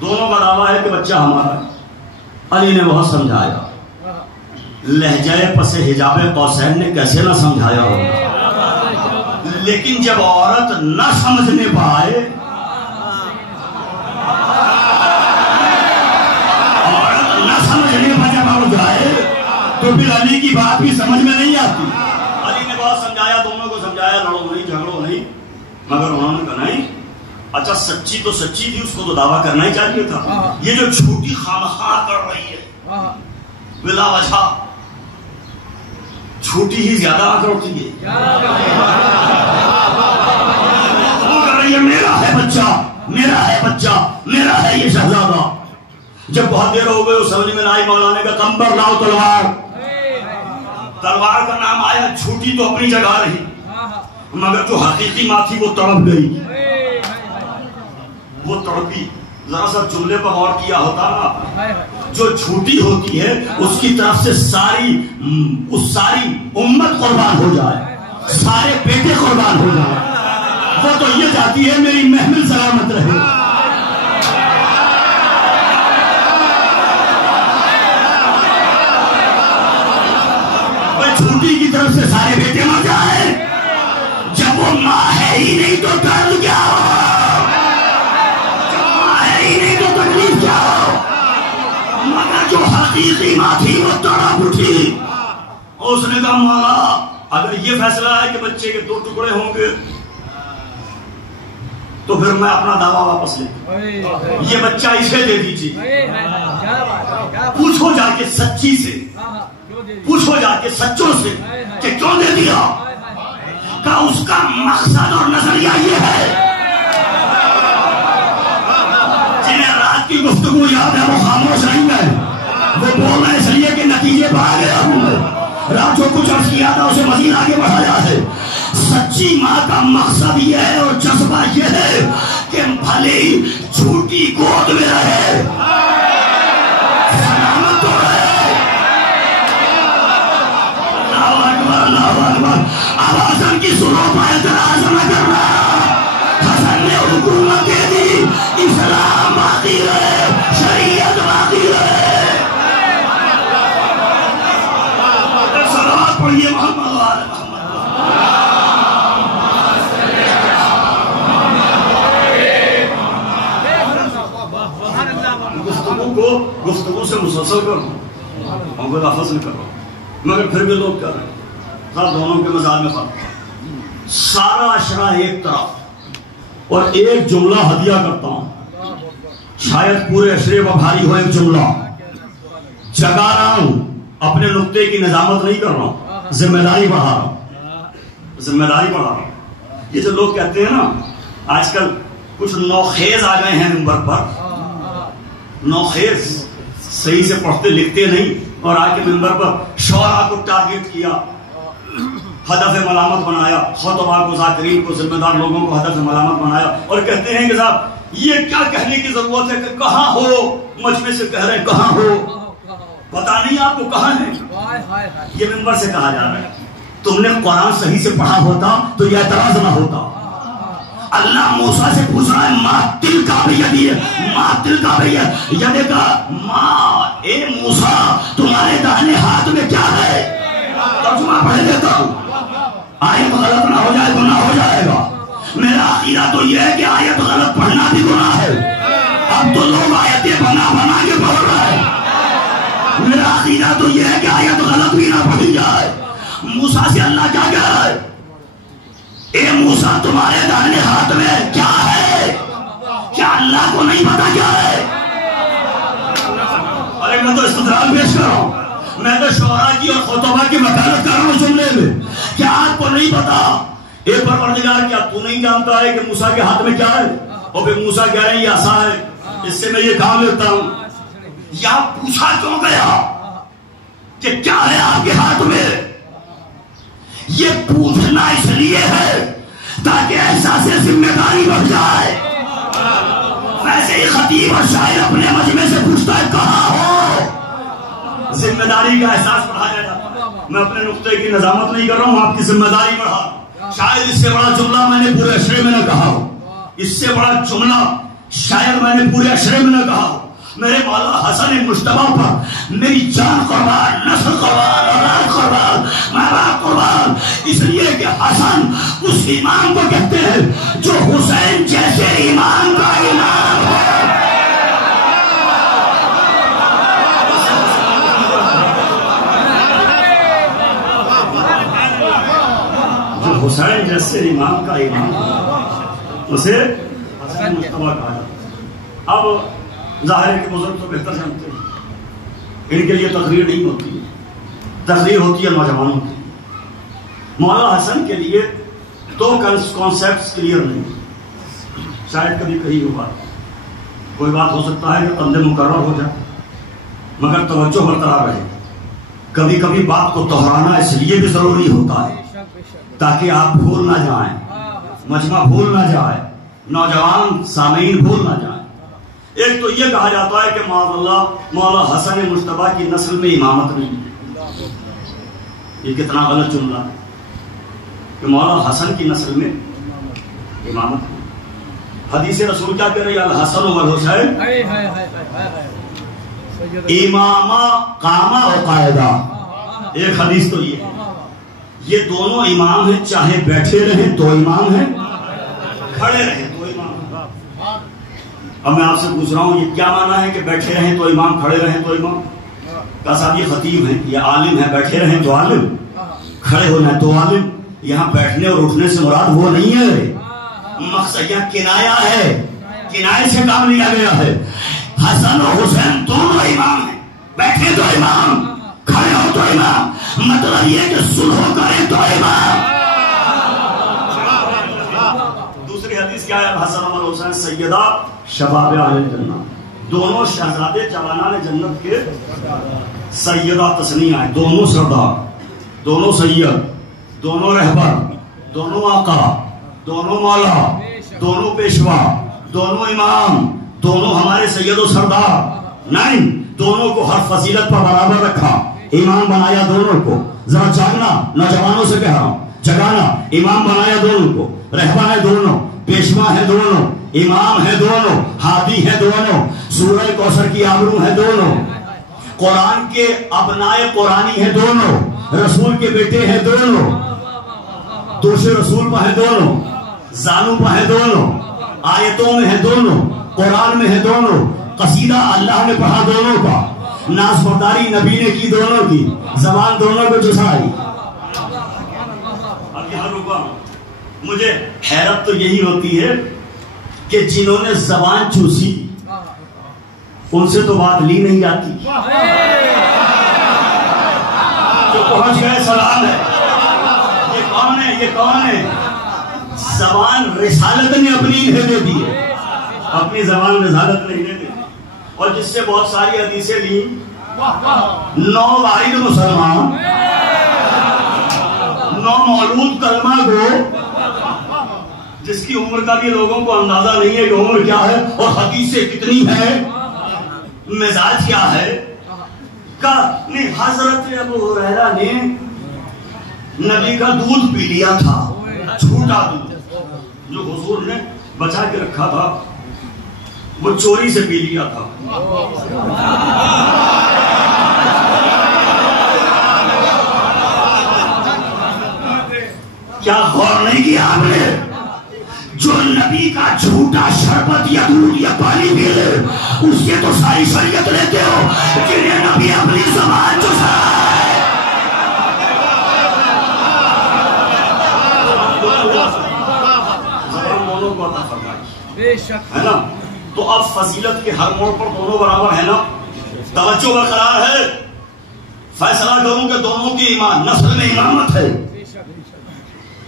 دونوں کا دعویٰ ہے کہ بچہ ہمارا ہے۔ علی نے بہت سمجھایا، لہجہ پس حجاب قوسین نے کیسے نہ سمجھایا ہوگا، لیکن جب عورت نہ سمجھنے پائے، عورت نہ سمجھنے پہ جب آ جائے تو پھر علی کی بات بھی سمجھ میں نہیں آتی۔ علی نے بہت سمجھایا، دونوں کو سمجھایا، لڑو نہیں جھگڑو نہیں، مگر انہوں نے کہا نہیں، اچھا سچی تو سچی تھی، اس کو تو دعویٰ کرنا ہی چاہیے تھا۔ یہ جو جھوٹی خامخواہ کر رہی ہے بلا وجہ، جھوٹی ہی زیادہ آ کر اٹھتی ہے، وہ کر رہی ہے میرا ہے بچہ، میرا ہے بچہ، میرا ہے یہ شہزادہ۔ جب بہت دیر ہو گئے سمجھ میں نہ آئی، مولانا کا کمبر لاؤ تلوار، تلوار کا نام آیا، جھوٹی تو اپنی جگہ رہی مگر جو حقیقی ماں تھی وہ تڑپ گئی، وہ تڑپی۔ ذرا سا جملے پر غور کیا ہوتا نا، جو جھوٹی ہوتی ہے اس کی طرف سے ساری امت قربان ہو جائے، سارے بیٹے قربان ہو جائے، وہ تو یہ چاہتی ہے میری محمل سلامت رہے. چھوٹی کی طرف سے سارے بیٹے مر جائیں. جب وہ ماں ہے ہی نہیں تو درد کیا ہو, جب ماں ہے ہی نہیں تو تکلیف کیا ہو. مگر جو حقیقی ماں تھی وہ تڑپ اٹھی. اس نے کہا مولا اگر یہ فیصلہ ہے کہ بچے کے 2 ٹکڑے ہوں گے تو پھر میں اپنا دعویٰ واپس لے, یہ بچہ اسے دے دیجیے. پوچھو جا کے سچی سے, پوچھو جا کے سچوں سے کہ کیوں دے دیا. کہ اس کا مقصد اور نظریہ یہ ہے, جنہیں رات کی گفتگو یاد ہے وہ خاموش نہیں ہے, وہ بول رہے اس لیے کہ نتیجے پر آ گیا ہوں میں. رات جو کچھ عرض کیا تھا اسے مزید آگے بڑھایا ہے. سچی ماں کا مقصد یہ ہے اور جذبہ یہ ہے کہ بھلے ہی جھوٹی گود میں رہے, سلامت تو رہے. اللہ اکبر, اللہ اکبر. اب حسن کی سنو پہ اعتراض نہ کرنا. حسن نے حکومت دے دی, اسلام باقی رہے, شریعت باقی رہے. صلوات پڑھیے محمد وآل محمد. گفتگو سے مسلسل کرو, ہم کو لفظ نہیں کرو, مگر پھر بھی لوگ کر رہے ہیں. سب دونوں کے مزاج میں فرق. سارا اشرا ایک طرف اور ایک جملہ ہدیہ کرتا ہوں. شاید پورے اشرے پر بھاری ہو ایک جملہ جگا رہا ہوں. اپنے نقطے کی نظامت نہیں کر رہا ہوں, ذمہ داری بڑھا رہا ہوں, ذمہ داری بڑھا رہا ہوں. یہ جو لوگ کہتے ہیں نا آج کل کچھ نوخیز آ گئے ہیں منبر پر, نوخیز صحیح سے پڑھتے لکھتے نہیں اور آ کے منبر پر شعراء کو ٹارگٹ کیا, ہدف ملامت بنایا, خطباء کو, ذاکرین کو, ذمہ دار لوگوں کو ہدف ملامت بنایا اور کہتے ہیں کہ صاحب یہ کیا کہنے کی ضرورت ہے کہ کہاں ہو, مجمع سے کہہ رہے ہیں کہاں ہو, پتا نہیں آپ کو کہاں ہے. یہ منبر سے کہا جا رہا ہے. تم نے قرآن صحیح سے پڑھا ہوتا تو یہ اعتراض نہ ہوتا. اللہ موسیٰ سے پوچھ رہا ہے ماں تل کا بھی یدی ہے, ماں تل کا بھی ہے یدی کا, ماں اے موسیٰ تمہارے داہنے ہاتھ میں کیا ہے. ترجمہ پڑھ دیتا ہوں, آیت غلط نہ ہو جائے گناہ ہو جائے گا. میرا عقیدہ تو یہ ہے کہ آیت غلط پڑھنا بھی گناہ ہے. اب تو لوگ آیتیں بنا بنا کے پڑھ رہے ہیں. میرا عقیدہ تو یہ ہے کہ آیت غلط بھی نہ پڑھی جائے. موسیٰ سے اللہ کیا کہہ رہا ہے, اے موسیٰ تمہارے داہنے ہاتھ میں کیا ہے. کیا اللہ کو نہیں پتا کیا ہے؟ ارے میں تو استدلال پیش کر رہا ہوں, میں تو شعراء کی اور خطباء کی وکالت کر رہا ہوں جملے میں. کیا آپ کو نہیں پتا؟ اے پروردگار کیا تو نہیں جانتا ہے کہ موسیٰ کے ہاتھ میں کیا ہے؟ اور پھر موسیٰ کہہ رہے ہیں یہ عصا ہے, اس سے میں یہ کام لیتا ہوں. یا پوچھا کیوں گیا کہ کیا ہے آپ کے ہاتھ میں؟ یہ پوچھنا اس لیے ہے تاکہ احساس ذمہ داری بڑھ جائے. ویسے ہی خطیب اور شاعر اپنے مجمع سے پوچھتا ہے کہاں ہو, ذمہ داری کا احساس بڑھایا جاتا ہے. میں اپنے نقطے کی نظامت نہیں کر رہا ہوں, آپ کی ذمہ داری بڑھا. شاید اس سے بڑا جملہ میں نے پورے اشرے میں نہ کہا ہو, اس سے بڑا جملہ شاید میں نے پورے اشرے میں نہ کہا ہو. میرے مولا حسن مجتبیٰ پر میری جان قربان, نسل قربان, اولاد قربان, ماں باپ قربان, اس لیے کہ حسن اس امام کو کہتے ہیں جو حسین جیسے امام کا امام ہے. جو حسین جیسے امام کا امام ہے اسے حسن مجتبیٰ کہا جاتا ہے. اب ظاہر ہے کہ بزرگ تو بہتر جانتے ہیں, ان کے لیے تقریر نہیں ہوتی, تقریر ہوتی ہے نوجوانوں کی. مولا حسن کے لیے 2 کانسیپٹس کلیئر نہیں. شاید کبھی کہیں ہوا کوئی بات ہو سکتا ہے کہ قند مقرر ہو جائے مگر توجہ برقرار رہے. کبھی کبھی بات کو دہرانا اس لیے بھی ضروری ہوتا ہے تاکہ آپ بھول نہ جائیں, مجمع بھول نہ جائے, نوجوان سامعین بھول نہ جائیں. ایک تو یہ کہا جاتا ہے کہ معاذ اللہ مولا حسن مجتبیٰ کی نسل میں امامت نہیں ہے. یہ کتنا غلط جملہ ہے کہ مولا حسن کی نسل میں امامت. حدیث رسول کیا کہہ رہی ہے؟ الحسن والحسین امامہ قامہ و قائدہ. ایک حدیث تو یہ ہے، یہ دونوں امام ہیں، چاہے بیٹھے رہیں تو امام ہیں، کھڑے رہیں تو امام. اب میں آپ سے پوچھ رہا ہوں یہ کیا معنی ہے کہ بیٹھے رہیں تو امام، کھڑے رہیں تو امام؟ کہا صاحب یہ خطیب ہیں، یہ عالم ہے، بیٹھے رہیں تو عالم، کھڑے ہونا ہے تو عالم. یہاں بیٹھنے اور اٹھنے سے مراد وہ نہیں ہے، مقصد یہاں کنایا ہے، کنائے سے کام لیا گیا ہے. حسن اور حسین دونوں امام ہیں، بیٹھے تو امام، کھڑے ہو تو امام. مطلب یہ کہ سلو کریں تو امام. دوسری حدیث کیا ہے؟ حسن اور حسین سیدہ شباب اہل جنت، دونوں شہزادے جوانان جنت کے سیدہ تسنیہ ہیں. دونوں سردار، دونوں سید، دونوں رہبر، دونوں آقا، دونوں مولا، دونوں پیشوا، دونوں امام، دونوں ہمارے سید و سردار. نہیں، دونوں کو ہر فضیلت پر برابر رکھا، امام بنایا دونوں کو. ذرا جاگنا، نوجوانوں سے کہہ رہا ہوں، جگانا. امام بنایا دونوں کو، رہبر ہے دونوں، پیشوا ہے دونوں، امام ہے دونوں، ہادی ہے دونوں، سورہ کوثر کی آبرو ہے دونوں، قرآن کے ابنائے قرآنی ہے دونوں، رسول کے بیٹے ہیں دونوں، دوش رسول پہ ہے دونوں، زانو پہ ہے دونوں، آیتوں میں ہے دونوں، قرآن میں ہے دونوں، قصیدہ اللہ نے پڑھا دونوں کا، ناز برداری نبی نے کی دونوں کی، زبان دونوں کو چسائی. اب یہاں رکا ہوں، مجھے حیرت تو یہی ہوتی ہے کہ جنہوں نے زبان چوسی ان سے تو بات لی نہیں جاتی. جو پہنچ گئے سلام ہے. یہ کون ہے؟ یہ کون ہے؟ زبان رسالت نے اپنی انہیں دے دی ہے، اپنی زبان رسالت نے انہیں دے دی. اور جس سے بہت ساری حدیثیں لی، 9 واحد مسلمان، 9 مولود کلمہ گو، جس کی عمر کا بھی لوگوں کو اندازہ نہیں ہے کہ عمر کیا ہے اور حدیثیں کتنی ہے، مزاج کیا ہے. نہیں، حضرت ابو ہریرہ نے نبی کا دودھ پی لیا تھا، جھوٹا دودھ جو حضور نے بچا کے رکھا تھا، وہ چوری سے پی لیا تھا. کیا غور نہیں کیا آپ نے؟ جو نبی کا جھوٹا شربت یا دودھ یا پانی پی لے، اس سے تو ساری شریعت لیتے ہو، جنہیں نبی اپنی زبان چسائے. زبان دونوں کو عطا فرمائی ہے نا. تو اب فضیلت کے ہر موڑ پر دونوں برابر ہے نا. توجہ برقرار ہے. فیصلہ کروں کہ دونوں کی ایمان نسل میں امامت ہے،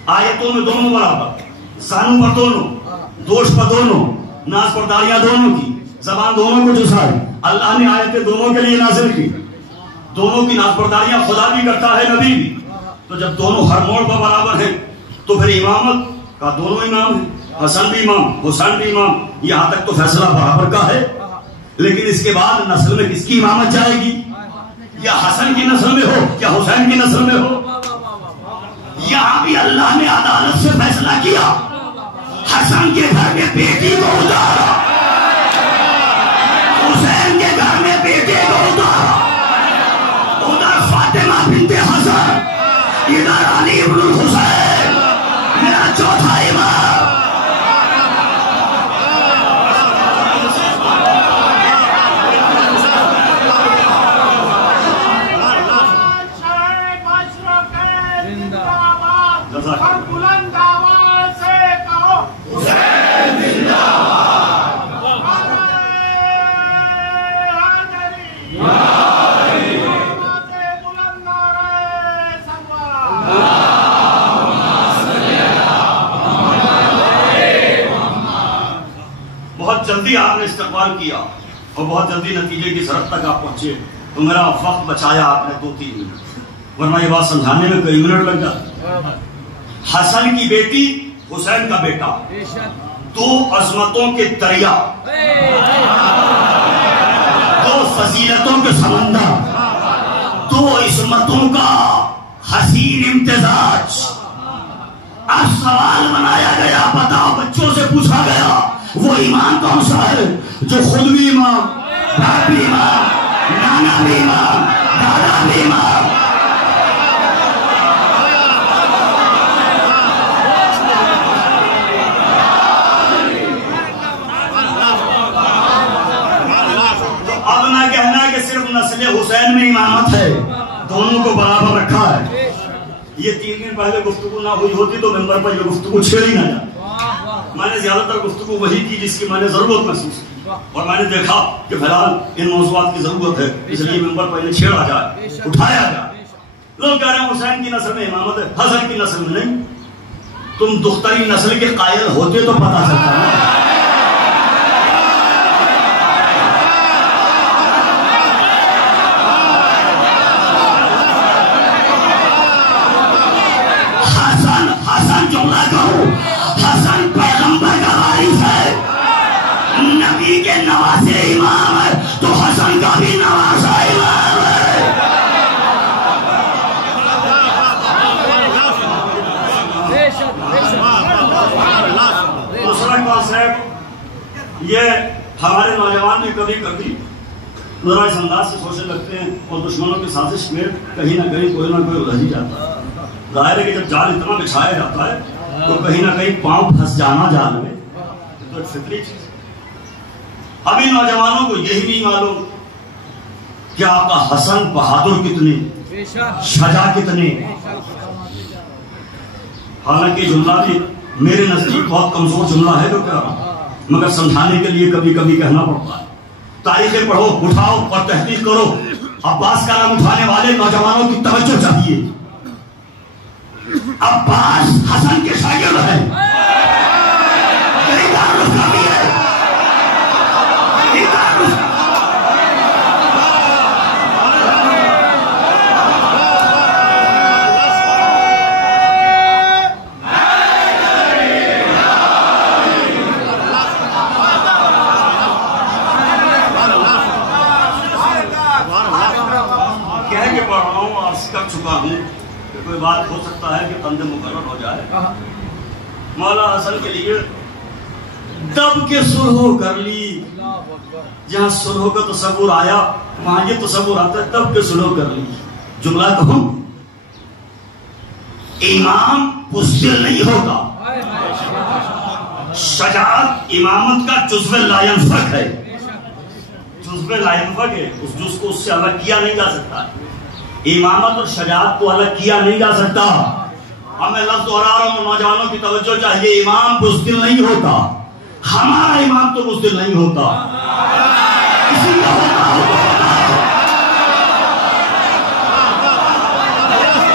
آیتوں میں دونوں برابر، زانو پر دونوں، دوش پر دونوں، ناز پرداریاں دونوں کی، زبان دونوں کو چسائی. اللہ نے آیتیں دونوں کے لیے نازل کی. دونوں کی ناز پرداریاں خدا بھی کرتا ہے، نبی بھی. تو جب دونوں ہر موڑ پر برابر ہیں تو پھر امامت کا دونوں امام ہیں، حسن بھی امام، حسین بھی امام. یہاں تک تو فیصلہ برابر کا ہے. لیکن اس کے بعد نسل میں کس کی امامت جائے گی؟ یا حسن کی نسل میں ہو یا حسین کی نسل میں ہو. یہاں بھی اللہ نے عدالت سے فیصلہ کیا. حسن کے گھر میں بیٹی کو اتارا، حسین کے گھر میں بیٹے کو اتارا. ادھر فاطمہ بنت حسن، ادھر علی ابن الحسین، میرا چوتھا امام. بلند آواز سے کہو حسین زندہ باد. بلند نعرہ بہت جلدی آپ نے استقبال کیا اور بہت جلدی نتیجے کی سرحد تک آپ پہنچے. تو میرا وقت بچایا آپ نے 2-3 منٹ، ورنہ یہ بات سمجھانے میں کئی منٹ لگ جاتے. حسن کی بیٹی، حسین کا بیٹا، 2 عظمتوں کے دریا، 2 فضیلتوں کے سمندر، 2 عصمتوں کا حسین امتزاج. آج سوال بنایا گیا، بتاؤ بچوں سے پوچھا گیا وہ ایمان کون سا ہے جو خود بھی امام، باپ بھی امام، نانا بھی امام، دادا بھی امام؟ اب نہ کہنا کہ صرف نسل حسین میں امامت ہے، دونوں کو برابر رکھا ہے۔ یہ 3 دن پہلے گفتگو نہ ہوئی ہوتی تو ممبر پر یہ گفتگو چھیڑی نہ جاتی۔ میں نے زیادہ تر گفتگو وہی کی جس کی میں نے ضرورت محسوس کی، اور میں نے دیکھا کہ فی الحال ان موضوعات کی ضرورت ہے، اس لیے ممبر پر انہیں چھیڑا جائے، اٹھایا جائے۔ لوگ کہہ رہے ہیں حسین کی نسل میں امامت ہے، حسن کی نسل میں نہیں۔ تم دختری نسل کے قائل ہوتے تو پتا چلتا ہے۔ جملہ کہوں، حسن پیغمبر کا وارث ہے، نبی کے نواسے امام ہے، تو حسن کا بھی نواسا امام ہے۔ دوسرا کانسیپٹ یہ ہمارے نوجوان نے کبھی کبھی ذرا اس انداز سے سوچنے لگتے ہیں اور دشمنوں کی سازش میں کہیں نہ کہیں کوئی نہ کوئی الجھ ہی جاتا ہے۔ ظاہر ہے کہ جب جال اتنا بچھایا جاتا ہے تو کہیں نہ کہیں پاؤں پھنس جانا جال میں، تو ایک فطری چیز ہے۔ ابھی نوجوانوں کو یہی نہیں معلوم کہ آپ کا حسن بہادر کتنے، شجاع کتنے۔ حالانکہ جملہ بھی میرے نزدیک بہت کمزور جملہ ہے جو کہہ رہا ہوں، مگر سمجھانے کے لیے کبھی کبھی کہنا پڑتا ہے۔ تاریخیں پڑھو، اٹھاؤ اور تحقیق کرو۔ عباس کا نام اٹھانے والے نوجوانوں کی توجہ چاہیے۔ عباس حسن کے شاگرد ہیں، کہہ کے پڑھ رہا ہوں، عرض کر چکا ہوں کہ کوئی بات ہو سکتا ہے کہ بند مقرر ہو جائے۔ مولا حسن کے لیے دب کے سلح کر لی، جہاں سلح کا تصور آیا وہاں یہ تصور آتا ہے دب کے سلح کر لی۔ جملہ کہوں، امام بزدل نہیں ہوتا، شجاعت امامت کا جزو لا ينفک ہے، جزو لا ينفک ہے، اس جز کو اس سے الگ کیا نہیں جا سکتا۔ امامت اور شجاعت کو الگ کیا نہیں جا سکتا۔ اب میں لفظ دہرا رہا ہوں، نوجوانوں کی توجہ چاہیے، امام بزدل نہیں ہوتا، ہمارا امام تو بزدل نہیں ہوتا، کسی کا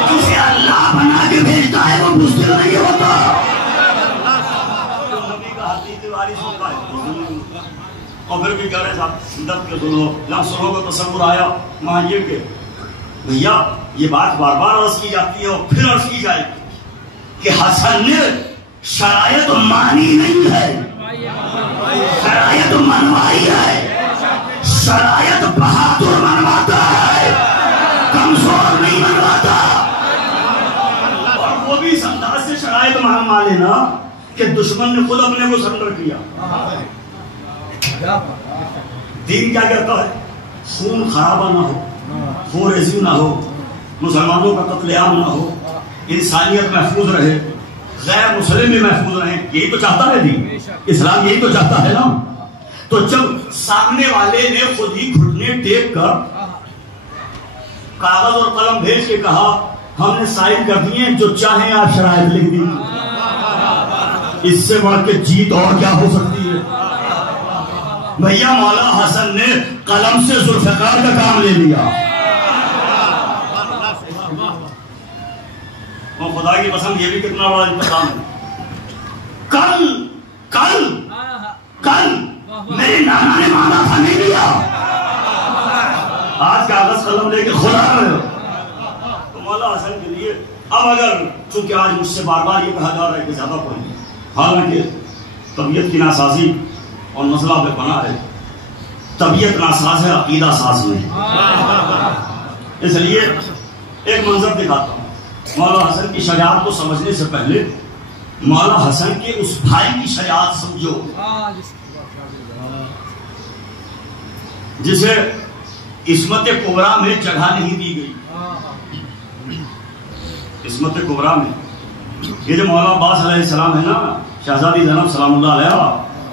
جسے اللہ بنا کے بھیجتا ہے وہ بزدل نہیں ہوتا۔ نبی کا حقیقی وارث ہوتا ہے، اور پھر بھی کہہ رہے صاحب دب کے سنو، جہاں سنو کا تصور آیا وہاں یہ کہ بھیا یہ بات بار بار عرض کی جاتی ہے اور پھر عرض کی جائے کہ حسن نے شرائط مانی نہیں ہے، شرائط منوائی ہے، شرائط بہادر منواتا ہے، کمزور نہیں منواتا۔ اور وہ بھی اس انداز سے شرائط منوا لینا کہ دشمن نے خود اپنے کو سرنڈر کیا۔ دین کیا کہتا ہے؟ خون خرابہ نہ ہو، خونریزی نہ ہو، مسلمانوں کا قتل عام نہ ہو، انسانیت محفوظ رہے، غیر مسلم بھی محفوظ رہیں، یہی تو چاہتا ہے دین، اسلام یہی تو چاہتا ہے نا۔ تو جب سامنے والے نے خود ہی گھٹنے ٹیک کر کاغذ اور قلم بھیج کے کہا ہم نے سائن کر دیے جو چاہیں آپ شرائط لکھ دی، اس سے بڑھ کے جیت اور کیا ہو سکتی ہے؟ بھیا مولا حسن نے قلم سے ذوالفقار کا کام لے لیا۔ اور خدا کی قسم یہ بھی کتنا بڑا انتظام ہے۔ کل میرے نانا نے مانا تھا نہیں لیا، آج کاغذ قلم لے کے خدا رہے ہو۔ تو مولا حسن کے لیے اب اگر چونکہ آج مجھ سے بار بار یہ کہا جا رہا ہے کہ زیادہ پڑھیں، حالانکہ طبیعت کی ناسازی اور مسئلہ بے پناہ ہے، طبیعت ناساز ہے عقیدہ ساز میں، اس لیے ایک منظر دکھاتا ہوں۔ مولا حسن کی شجاعت کو سمجھنے سے پہلے مولا حسن کے اس بھائی کی شجاعت سمجھو جسے عصمت کبریٰ میں جگہ نہیں دی گئی. عصمت کبریٰ میں یہ جو مولا عباس علیہ السلام ہے نا، شہزادی زینب سلام اللہ علیہ،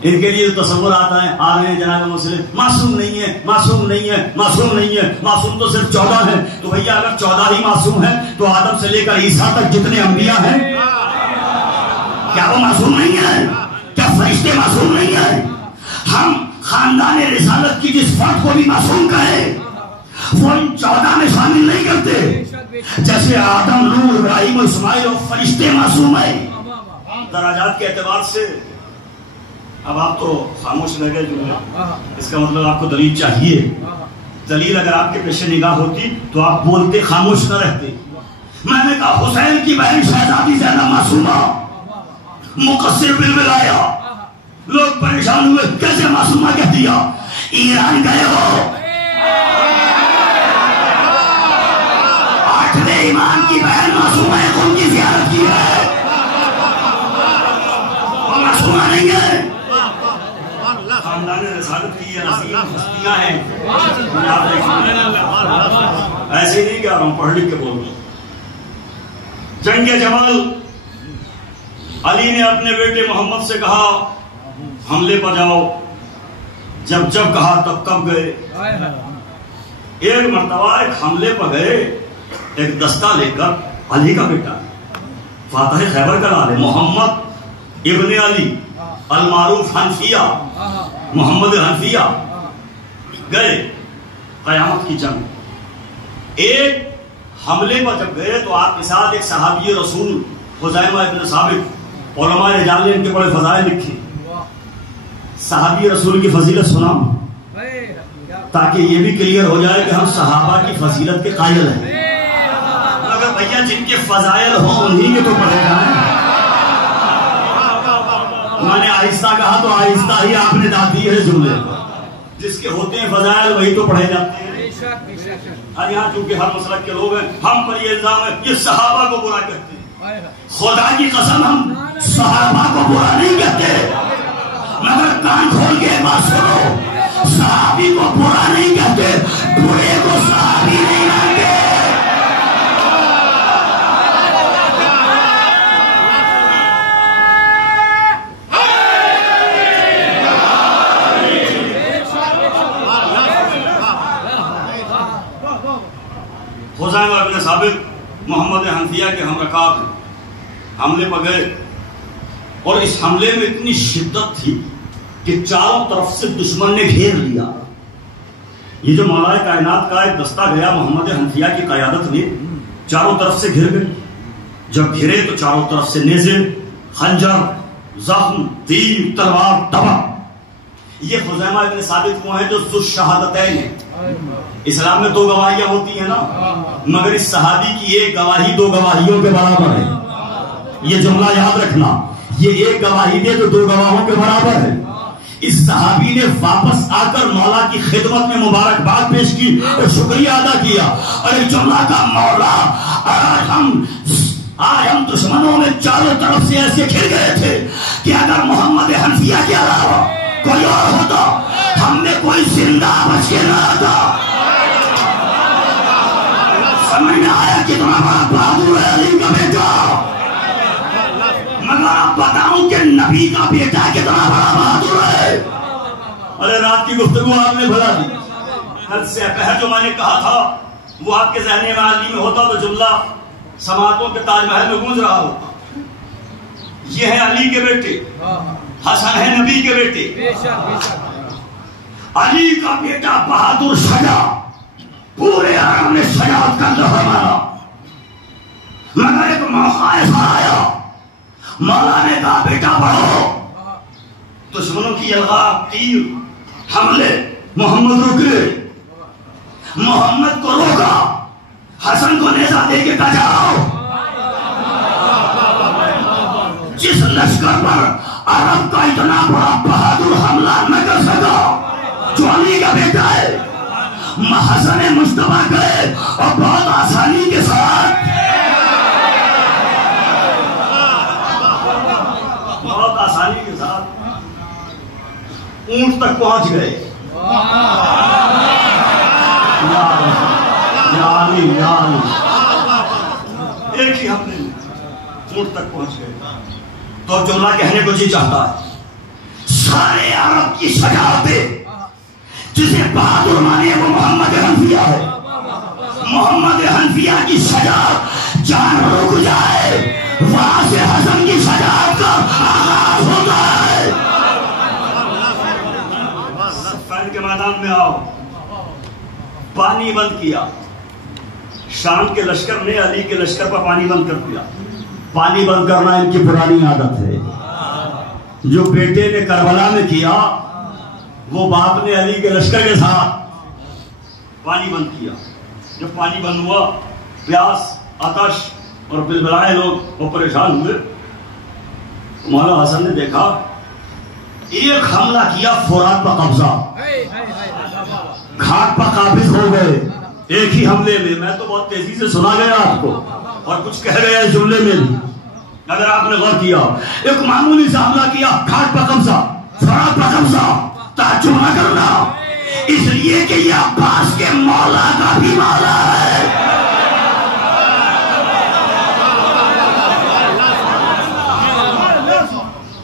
ان کے لیے تصور آتا ہے، آ رہے ہیں جناب مسلم، معصوم نہیں ہے، معصوم نہیں ہے، معصوم نہیں ہے، معصوم تو صرف 14 ہے. تو بھیا اگر 14 ہی معصوم ہیں تو آدم سے لے کر عیسیٰ تک جتنے انبیاء ہیں کیا وہ معصوم نہیں ہے؟ کیا فرشتے معصوم نہیں ہیں؟ ہم خاندان رسالت کی جس فرد کو بھی معصوم کہیں وہ ان 14 میں شامل نہیں کرتے. جیسے آدم، نوح، ابراہیم و اسماعیل اور فرشتے معصوم ہیں درجات کے اعتبار سے. اب آپ تو خاموش رہ گئے جو ہے، اس کا مطلب آپ کو دلیل چاہیے. دلیل اگر آپ کے پیش نگاہ ہوتی تو آپ بولتے، خاموش نہ رہتے. میں نے کہا حسین کی بہن شہزادی زینب معصومہ، مقصر بالولایہ. لوگ پریشان ہوئے، کیسے معصومہ کہہ دیا؟ ایران گئے ہو، 8ویں امام کی بہن معصومہ ہے، ان کی زیارت کی ہے، وہ معصومہ نہیں ہے. خاندان رسالت کی یہ رسیم ہستیاں ہیں. ایسے نہیں کہہ رہا ہوں، پڑھ لکھ کے بول رہا ہوں. جنگ جمل علی نے اپنے بیٹے محمد سے کہا حملے پر جاؤ. جب کہا تب گئے. ایک مرتبہ ایک حملے پر گئے، ایک دستہ لے کر. علی کا بیٹا فاتح خیبر کا نام ہے محمد ابن علی المعروف حنفیہ، محمد حنفیہ. گئے قیامت کی جنگ. ایک حملے پر جب گئے تو آپ کے ساتھ ایک صحابی رسول خزیمہ ابن ثابت، علماء رجال نے ان کے بڑے فضائل لکھے. صحابی رسول کی فضیلت سنا تاکہ یہ بھی کلیئر ہو جائے کہ ہم صحابہ کی فضیلت کے قائل ہیں. مگر بھیا جن کے فضائل ہوں انہی کے تو پڑھے گا. میں نے آہستہ کہا تو آہستہ ہی آپ نے دادی ہے جملے. جس کے ہوتے ہیں فضائل وہی تو پڑھے جاتے ہیں. اور یہاں چونکہ ہر مسلک کے لوگ ہیں، ہم پر یہ الزام ہے یہ صحابہ کو برا کہتے ہیں. خدا کی قسم ہم صحابہ کو برا نہیں کہتے، مگر کان کھول کے بات سنو، صحابی کو برا نہیں کہتے، برے کو صحابی نہیں مانتے. خزیمہ ابن ثابت محمد حنفیہ کے ہم رکاب ہیں. حملے پر گئے اور اس حملے میں اتنی شدت تھی کہ چاروں طرف سے دشمن نے گھیر لیا. یہ جو مولا کائنات کا ایک دستہ گیا محمد حنفیہ کی قیادت میں، چاروں طرف سے گھر گئے. جب گھرے تو چاروں طرف سے نیزے، خنجر، زخم، تیر، تلوار، تبر. یہ خزیمہ ابن ثابت وہ ہیں جو ذو الشہادتین ہیں. اسلام میں 2 گواہیاں ہوتی ہیں نا، مگر اس صحابی کی ایک گواہی 2 گواہیوں کے برابر ہے. یہ جملہ یاد رکھنا، یہ ایک گواہی دے تو 2 گواہوں کے برابر ہے. اس صحابی نے واپس آ کر مولا کی خدمت میں مبارکباد پیش کی اور شکریہ ادا کیا اور ایک جملہ کا مولا آج ہم دشمنوں میں چاروں طرف سے ایسے گھر گئے تھے کہ اگر محمد حنفیہ کے علاوہ کوئی اور ہوتا ہم نے کوئی زندہ بچ کے نہ آتا. سمجھ میں آیا کتنا بڑا بہادر ہے علی کا بیٹا. مگر آپ بتاؤں کہ نبی کا بیٹا کتنا بڑا بہادر ہے. ارے رات کی گفتگو آپ نے بھلا دی. حد سے پہلے جو میں نے کہا تھا وہ آپ کے ذہن میں علی میں ہوتا تو جملہ سماعتوں کے تاج محل میں گونج رہا ہوتا. یہ ہے علی کے بیٹے، حسن ہے نبی کے بیٹے. علی کا بیٹا بہادر شجاع، پورے حرم میں شجاعت کا لہر مارا. مگر ایک موقع ایسا آیا، مولا نے کہا بیٹا پڑھو. دشمنوں کی الغام، تیر، حملے، محمد رکے. محمد کو روکا، حسن کو نیزہ دے کے کہا جاؤ. جس لشکر پر عرب کا اتنا بڑا بہادر حملہ نہ کر سکا جو علی کا بیٹا ہے، حسن مجتبیٰ گئے اور بہت آسانی کے ساتھ اونٹ تک پہنچ گئے. ایک ہی ہفتے میں اونٹ تک پہنچ گئے. تو جملہ کہنے کو جی چاہتا ہے سارے عرب کی شجاعت جسے بہادر مانے وہ محمد حنفیہ ہے. محمد حنفیہ کی شجاعت جان رک جائے وہاں سے حسن کی شجاعت کا آغاز ہوتا ہے. صفین کے میدان میں آؤ. پانی بند کیا. شام کے لشکر نے علی کے لشکر پر پانی بند کر دیا. پانی بند کرنا ان کی پرانی عادت ہے. جو بیٹے نے کربلا میں کیا وہ باپ نے علی کے لشکر کے ساتھ پانی بند کیا. جب پانی بند ہوا پیاس آتش اور بلبلائے لوگ وہ پریشان ہوئے. مولا حسن نے دیکھا ایک حملہ کیا فرات پر قبضہ گھاٹ پر قابض ہو گئے ایک ہی حملے میں. میں تو بہت تیزی سے سنا گیا آپ کو اور کچھ کہہ گیا اس جملے میں بھی اگر آپ نے غور کیا. ایک معمولی سے حملہ کیا گھاٹ پر قبضہ فرات پر قبضہ. تعجب نہ کرنا اس لیے کہ یہ عباس کے مولا کا بھی مولا ہے.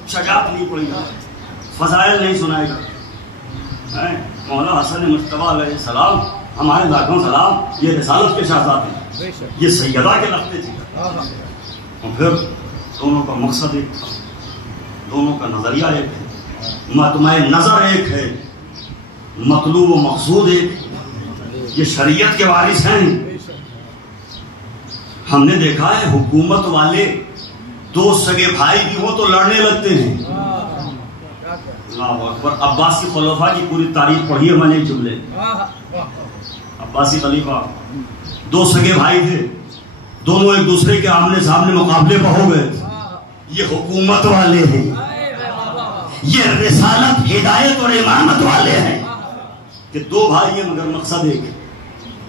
شجاعت نہیں پڑی گا فضائل نہیں سنائے گا. مولا حسن مجتبیٰ علیہ السلام ہمارے لاکھوں سلام یہ رسالت کے شہزادے یہ سیدہ کے لگتے تھے. اور پھر دونوں کا مقصد ایک تھا. دونوں کا نظریہ ایک ہے. مطمع نظر ایک ہے. مطلوب و مقصود ایک. یہ شریعت کے وارث ہیں. ہم نے دیکھا ہے حکومت والے دو سگے بھائی بھی ہوں تو لڑنے لگتے ہیں. اللہ اکبر. عباسی خلفاء کی پوری تاریخ پڑھی ہے میں نے ایک جملے. عباسی خلیفہ دو سگے بھائی تھے. دونوں ایک دوسرے کے آمنے سامنے مقابلے پر ہو گئے. یہ حکومت والے ہیں. یہ رسالت ہدایت اور امامت والے ہیں کہ دو بھائی ہیں مگر مقصد ایک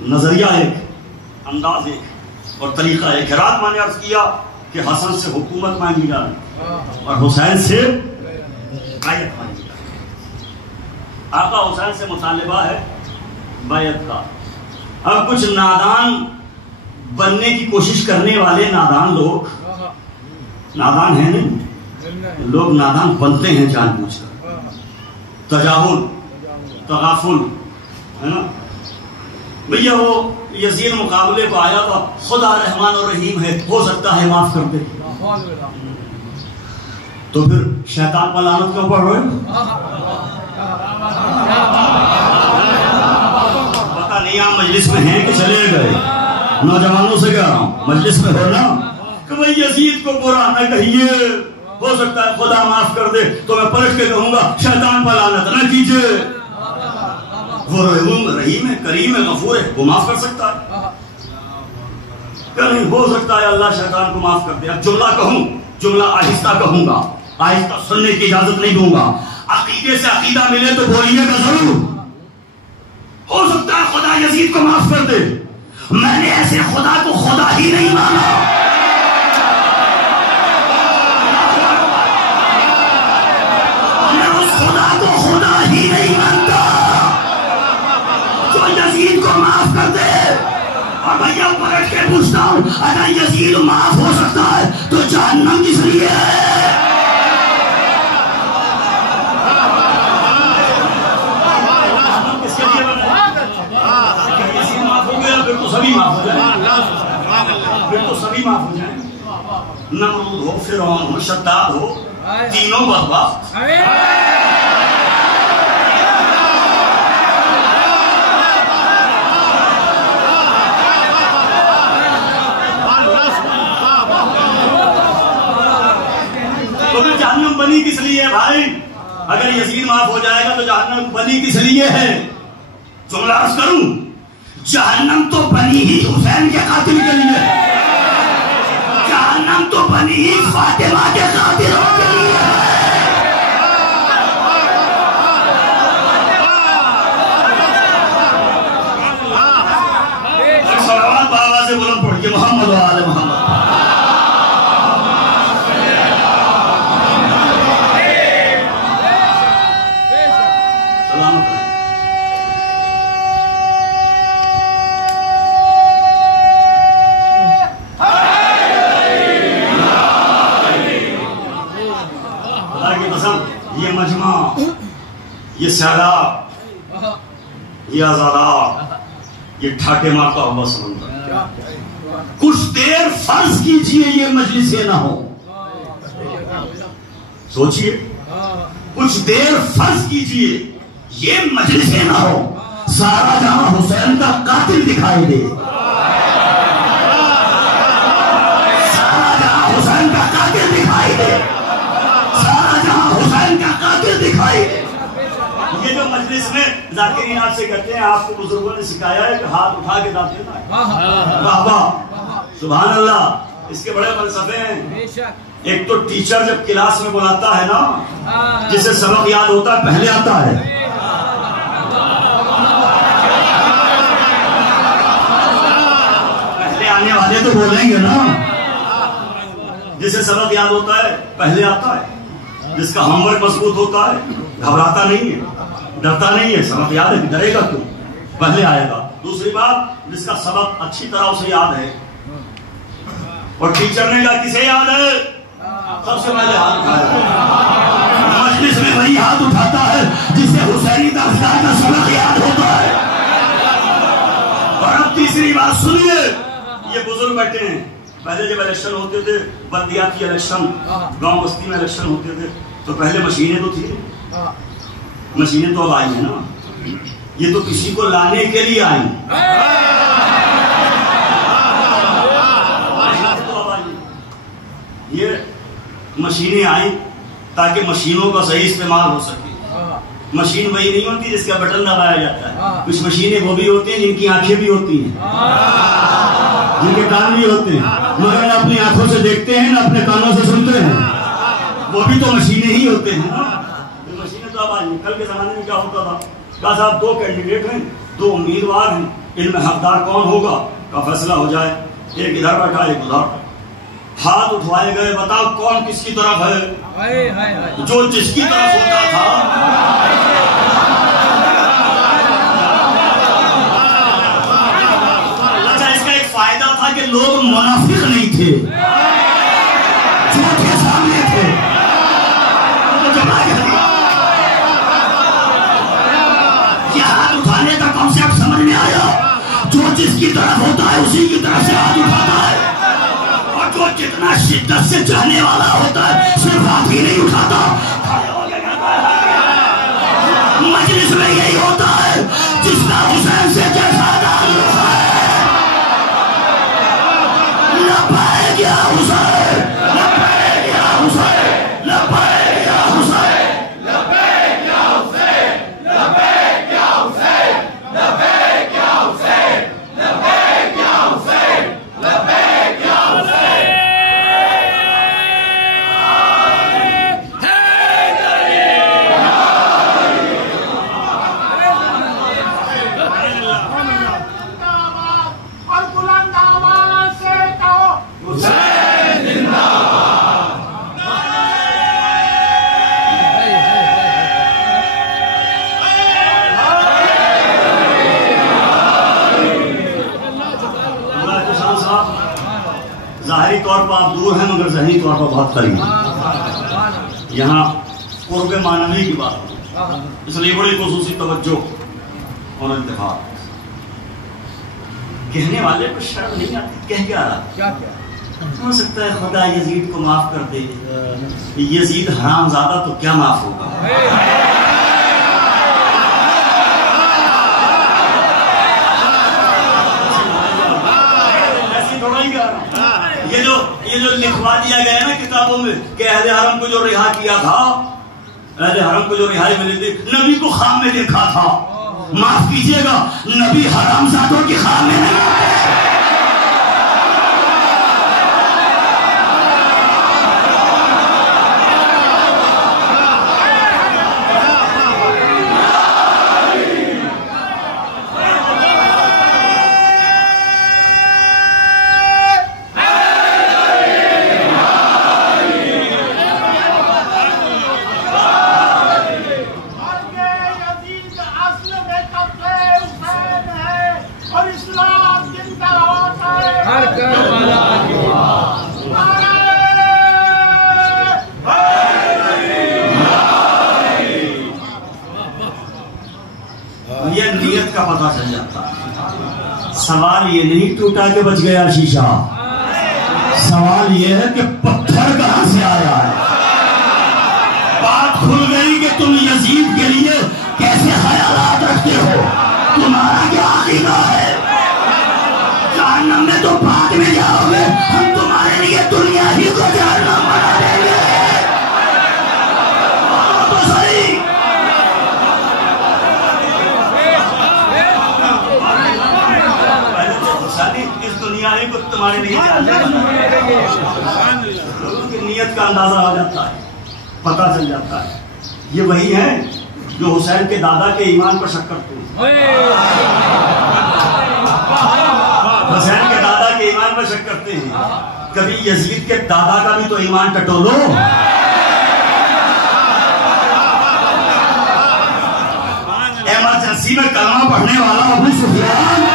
نظریہ ایک انداز ایک اور طریقہ ایک. رات میں نے عرض کیا کہ حسن سے حکومت مانگی جا رہی اور حسین سے بیعت مانگی جا رہی. آقا حسین سے مطالبہ ہے بیعت کا. اب کچھ نادان بننے کی کوشش کرنے والے نادان لوگ نادان ہیں نہیں لوگ نادان بنتے ہیں جان بوجھ کر. تجاہل تغافل ہے نا. بھیا وہ یزید مقابلے پہ آیا تھا خدا رحمان اور رحیم ہے ہو سکتا ہے معاف کر دے. تو پھر شیطان پر لعنت کیوں پڑھ رہے؟ پتہ نہیں آپ مجلس میں ہیں کہ چلے گئے. نوجوانوں سے کہہ رہا ہوں مجلس میں ہو نا کہ بھئی یزید کو برا نہ کہیے ہو سکتا ہے خدا معاف کر دے. تو میں پلٹ کے کہوں گا شیطان پر لعنت نہ کیجئے. وہ رحیم ہے کریم ہے غفور ہے وہ معاف کر سکتا ہے کہ نہیں. ہو سکتا ہے اللہ شیطان کو معاف کر دے. اب جملہ کہوں جملہ آہستہ کہوں گا آہستہ سننے کی اجازت نہیں دوں گا. عقیدے سے عقیدہ ملے تو بولیے گا ضرور. ہو سکتا ہے خدا یزید کو معاف کر دے. میں نے ایسے خدا کو خدا ہی نہیں مانا. میں اس خدا کو خدا ہی نہیں مانتا جو یزید کو معاف کر دے. اور بھیا پلٹ کے پوچھتا ہوں اگر یزید معاف ہو سکتا ہے تو جہنم کس لیے ہے؟ سبھی معاف ہو جائیں پھر تو سبھی معاف ہو جائیں. نمرود ہو فرعون ہو شداد ہو تینوں بدبخت. تو پھر جہنم بنی کس لیے ہے بھائی؟ اگر یزید معاف ہو جائے گا تو جہنم بنی کس لیے ہے؟ جملہ عرض کروں جہنم تو بنی ہی حسین کے قاتل کے لیے. جہنم تو بنی ہی فاطمہ کے قاتلوں کے لیے. صلوات بآواز بلند پڑھیے محمد و آل محمد. سیلاب، یہ آزادار، یہ ٹھاٹے مارتا ہوا سمندر. کچھ دیر فرض کیجئے یہ مجلسیں نہ ہو، سوچئے کچھ دیر فرض کیجئے یہ مجلسیں نہ ہو، سارا جہاں حسین کا قاتل دکھائی دے، سارا جہاں حسین کا قاتل دکھائی دے، سارا جہاں حسین کا قاتل دکھائی دے. یہ جو مجلس میں ذاکرین آپ سے کہتے ہیں، آپ کو بزرگوں نے سکھایا ہے کہ ہاتھ اٹھا کے داد دینا ہے. واہ واہ سبحان اللہ، اس کے بڑے فلسفے ہیں. ایک تو ٹیچر جب کلاس میں بلاتا ہے نا، جسے سبق یاد ہوتا ہے پہلے آتا ہے. پہلے آنے والے تو بولیں گے نا. جسے سبق یاد ہوتا ہے پہلے آتا ہے، جس کا ہوم ورک مضبوط ہوتا ہے گھبراتا نہیں ہے، ڈرتا نہیں ہے. سبق یاد ہے، ڈرے گا کیوں؟ پہلے آئے گا. دوسری بات، جس کا سبق اچھی طرح اسے یاد ہے، اور ٹیچر نے کہا کسے یاد ہے، سب سے پہلے ہاتھ اٹھایا. مجلس میں وہی ہاتھ اٹھاتا ہے جسے حسینی داستان کا سبق یاد ہوتا ہے. اور اب تیسری بات سنیے، یہ بزرگ بیٹھے ہیں. پہلے جب الیکشن ہوتے تھے، بلدیاتی الیکشن، گاؤں بستی میں الیکشن ہوتے تھے، تو پہلے مشینیں تو تھی. مشینیں تو اب آئی ہیں نا، یہ تو کسی کو لانے کے لیے آئی. یہ مشینیں آئیں تاکہ مشینوں کا صحیح استعمال ہو سکے. مشین وہی نہیں ہوتی جس کا بٹن دبایا جاتا ہے. کچھ مشینیں وہ بھی ہوتی ہیں جن کی آنکھیں بھی ہوتی ہیں، جن کے کان بھی ہوتے ہیں، مگر نہ اپنی آنکھوں سے دیکھتے ہیں نہ اپنے کانوں سے سنتے ہیں. وہ بھی تو مشینیں ہی ہوتے ہیں. مشینیں تو اب آئی. کل کے زمانے میں کیا ہوتا تھا؟ کہا صاحب دو کینڈیڈیٹ ہیں، دو امیدوار ہیں، ان میں حقدار کون ہوگا کا فیصلہ ہو جائے. ایک ادھر بیٹھا ایک ادھر. ہاتھ اٹھوائے گئے، بتاؤ کون کس کی طرف ہے؟ جو جس کی طرف ہوتا تھا اچھا، اس کا ایک فائدہ تھا کہ لوگ منافق نہیں تھے، جھوٹ کے سامنے تھے. یہ ہاتھ اٹھانے کا کانسیپٹ سمجھ میں آیا. جو جس کی طرف ہوتا ہے اسی کی طرف سے ہاتھ اٹھاتا ہے، جو جتنا شدت سے چاہنے والا ہوتا ہے صرف ہاتھ ہی نہیں اٹھاتا. مجلس میں یہی ہوتا ہے، جس کا حسین سے جیسا تعلق ہے. لبیک یا حسین، لبیک یا حسین، لبیک یا حسین، لبیک یا حسین، لبیک یا حسین، لبیک یا حسین، لبیک یا حسین، لبیک یا حسین. ظاہری طور پر آپ دور ہیں مگر ذہنی طور پر بہت قریب ہیں. یہاں قرب معنوی کی بات ہے، اس لیے بڑی خصوصی توجہ اور انتخاب. کہنے والے کو شرم نہیں آتی، کہہ کیا رہا؟ ہو سکتا ہے خدا یزید کو معاف کر دے. یزید حرام زادہ تو کیا معاف ہوگا. یہ جو لکھوا دیا گیا ہے نا کتابوں میں کہ اہل حرم کو جو رہا کیا تھا، اہل حرم کو جو رہائی ملی تھی، نبی کو خواب میں دیکھا تھا. معاف کیجئے گا، نبی حرام زادوں کی خواب میں نہیں آئے. اور اسلام سوال یہ نہیں ٹوٹا کہ بچ گیا شیشہ، سوال یہ ہے کہ پتھر کہاں سے آیا ہے۔ بات کھل گئی کہ تم یزید کے لیے کیسے خیالات رکھتے ہو، تمہارا کیا عقیدہ ہے۔ جہنم میں تو بعد میں جاؤ گے، ہم تمہارے لیے دنیا ہی کو جہنم بنا دیں گے۔ تو صحیح اس دنیا ہی کو تمہارے لیے لوگوں کی نیت کا اندازہ ہو جاتا ہے، پتہ چل جاتا ہے۔ یہ وہی ہے جو حسین کے دادا کے ایمان پر شک کرتے ہیں، حسین کے دادا کے ایمان پر شک کرتے ہیں۔ کبھی یزید کے دادا کا بھی تو ایمان ٹٹولو۔ ایمرجنسی میں کلمہ پڑھنے والا ابو سفیان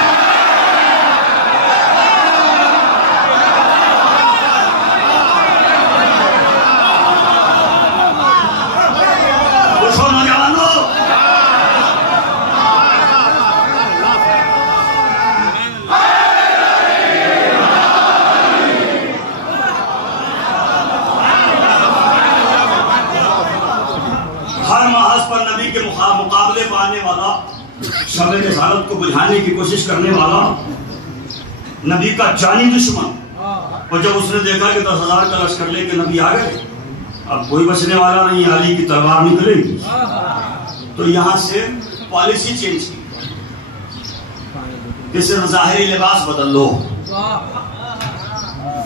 مقابلے پہ آنے والا، شب رسالت کو بجھانے کی کوشش کرنے والا، نبی کا جانی دشمن، اور جب اس نے دیکھا کہ 10,000 کا لشکر لے کے نبی آ گئے، اب کوئی بچنے والا نہیں، علی کی تلوار نکلے گی، تو یہاں سے پالیسی چینج کی کہ صرف ظاہری لباس بدل لو۔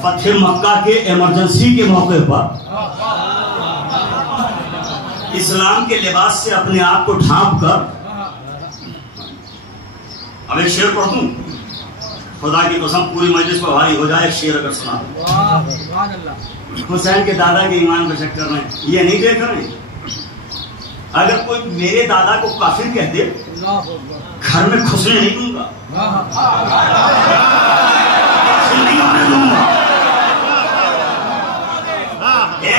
فتح مکہ کے ایمرجنسی کے موقع پر اسلام کے لباس سے اپنے آپ کو ڈھانپ کر، اب ایک شعر پڑھ دوں، خدا کی قسم پوری مجلس پر بھاری ہو جائے، ایک شعر اگر سنا دوں۔ حسین کے دادا کے ایمان پر شک کر رہے ہیں، یہ نہیں دیکھ رہے اگر کوئی میرے دادا کو کافر کہہ دے گھر میں کھسنے نہیں دوں گا، نہیں ہونے دوں گا۔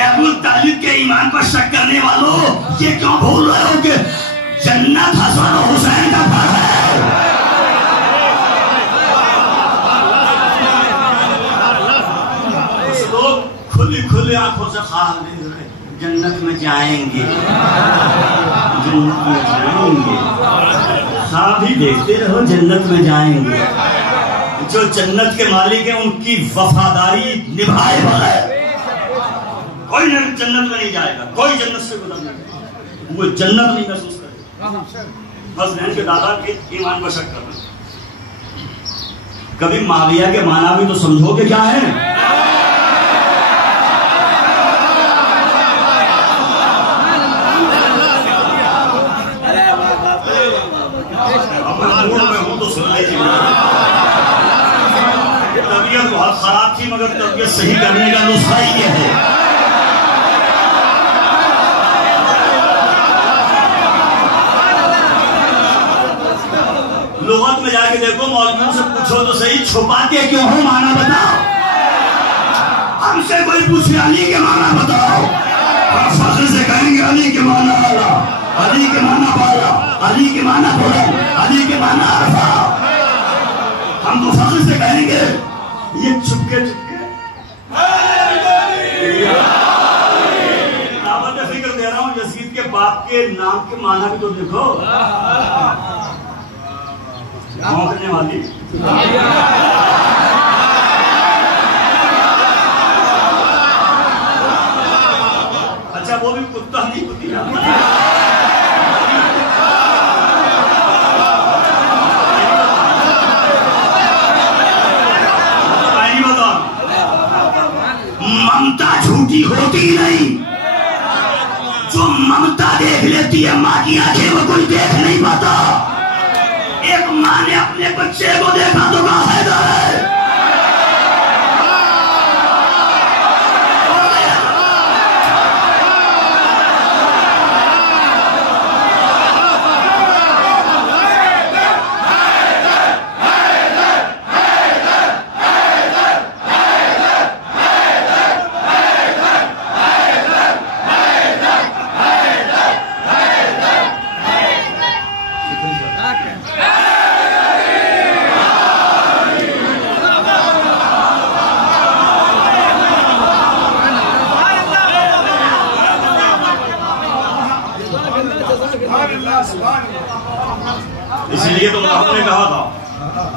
ابو طالب کے ایمان پر شک کرنے والوں، یہ کیوں بھول رہے ہو کہ جنت حسن و حسین کا گھر ہے۔ کچھ لوگ کھلی کھلی آنکھوں سے خواب دیکھ رہے، جنت میں جائیں گے، جنت میں جائیں گے، خواب ہی دیکھتے رہو، جنت میں جائیں گے۔ جو جنت کے مالک ہیں ان کی وفاداری نبھائے بغیر کوئی جنت میں نہیں جائے گا، کوئی جنت سے گزر نہیں جائے گا، وہ جنت نہیں محسوس کرے گا۔ بس بہن کے دادا کے ایمان پر شک کرنا۔ کبھی معاویہ کے معنی بھی تو سمجھو کہ کیا ہے۔ طبیعت بہت خراب تھی مگر طبیعت صحیح کرنے کا نسخہ ہی یہ ہے۔ لغت میں جا کے دیکھو، مولویوں سے پوچھو تو صحیح، چھپاتے کیوں ہو معنی بتاؤ۔ ہم سے کوئی پوچھے علی کے معنی بتاؤ، ہم فخر سے کہیں گے علی کے معنی اعلیٰ، علی کے معنی بالا، علی کے معنی بلند، علی کے معنی عرفہ۔ ہم تو فخر سے کہیں گے، یہ چپکے چپکے دعوت فکر دے رہا ہوں، یزید کے باپ کے نام کے معنی بھی تو دیکھو، بھونکنے والی۔ اچھا وہ بھی کتا نہیں کتی ممتا جھوٹی ہوتی نہیں، جو ممتا دیکھ لیتی ہے ماں کی آنکھیں وہ کوئی دیکھ نہیں پاتا۔ ایک ماں نے اپنے بچے کو دیکھا تو کہا حیدر ہے،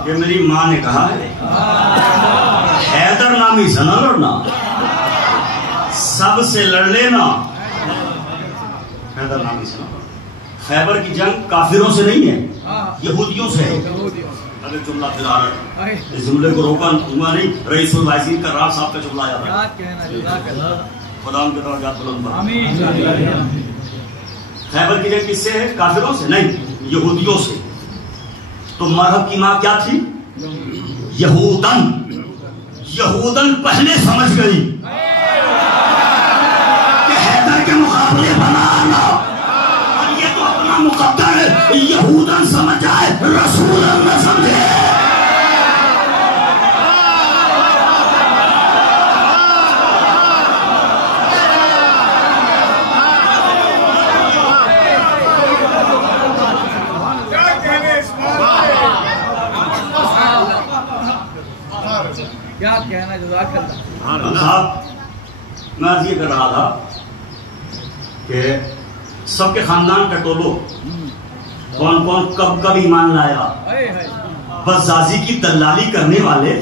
کہ میری ماں نے کہا ہے حیدر نامی سے نہ لڑنا، سب سے لڑ لینا، حیدر نامی سے نہ لڑنا۔ خیبر کی جنگ کافروں سے نہیں ہے، یہودیوں سے ہے۔ اگر جملہ پھر آ رہا ہے، اس جملے کو روکا ہوا نہیں، رئیس الوزیر کا راج صاحب کا جملہ آ رہا ہے۔ خدا ان کے درجات بلند فرمائے۔ خیبر کی جنگ کس سے ہے؟ کافروں سے نہیں، یہودیوں سے۔ تو مرحب کی ماں کیا تھی؟ یہودن۔ یہودن پہلے سمجھ گئی کہ حیدر کے مقابلے بنانا، اور یہ تو اپنا مقدر ہے، یہودن سمجھ جائے، رسول نہ سمجھے۔ کیا کہنا جزاک اللہ صاحب، میں عرض یہ کر رہا تھا کہ سب کے خاندان کا ٹولو کون کون کب کب ایمان لایا، بزازی کی دلالی کرنے والے،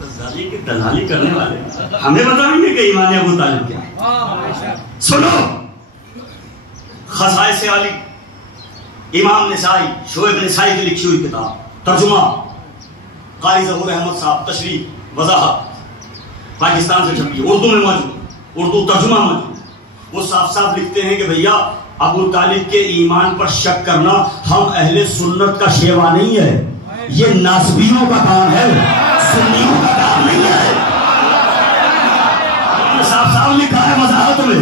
بزازی کی دلالی کرنے والے ہمیں بتائیں گے کہ ایمان ابو طالب کیا ہے۔ سنو، خصائص علی، امام نسائی، شعیب نسائی کی لکھی ہوئی کتاب، ترجمہ قاری ظہور احمد صاحب، تشریح وضاحت، پاکستان سے چھپی، اردو میں موجود، اردو ترجمہ موجود۔ وہ صاف صاف لکھتے ہیں کہ بھیا ابو طالب کے ایمان پر شک کرنا ہم اہل سنت کا شیوا نہیں ہے، یہ ناسبیوں کا کام ہے، سنیوں کا کام نہیں ہے۔ صاف صاف لکھا ہے وضاحت میں،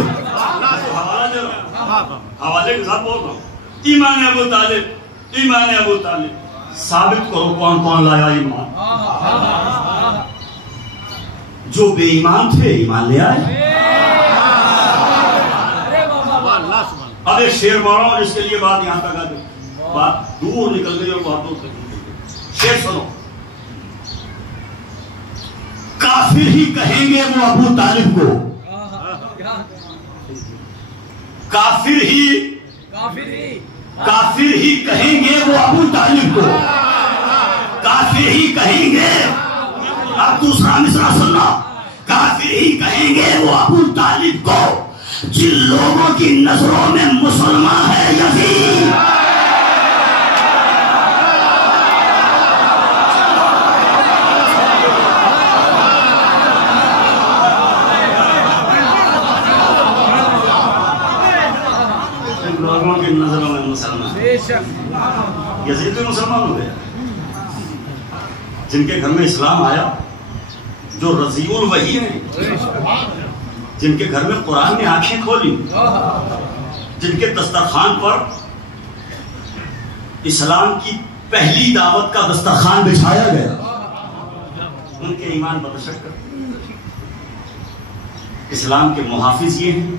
حوالے کے ساتھ بول رہا ہوں۔ ایمان ابو طالب، ایمان ابو طالب، ثابت کرو کون کون لایا ایمان۔ جو بے ایمان تھے ایمان لے آئے۔ اب ایک شعر پڑھ رہا ہوں، اس کے لیے بات یہاں تک آ گئی، بات دور نکل گئی اور بہت دور تک نکل گئی۔ شعر سنو، کافر ہی کہیں گے وہ ابو طالب کو، کافر ہی کہیں گے وہ ابو طالب کو، کافر ہی کہیں گے۔ اب دوسرا مصرع سننا، کافر ہی کہیں گے وہ ابو طالب کو جن لوگوں کی نظروں میں مسلمان ہے یزید۔ لوگوں کی نظروں میں مسلمان، یزید بھی مسلمان ہو گیا۔ جن کے گھر میں اسلام آیا، جو رضیع الوحی ہیں، جن کے گھر میں قرآن نے آنکھیں کھولی، جن کے دسترخوان پر اسلام کی پہلی دعوت کا دسترخوان بچھایا گیا، ان کے ایمان بدشک اسلام کے محافظ یہ ہیں،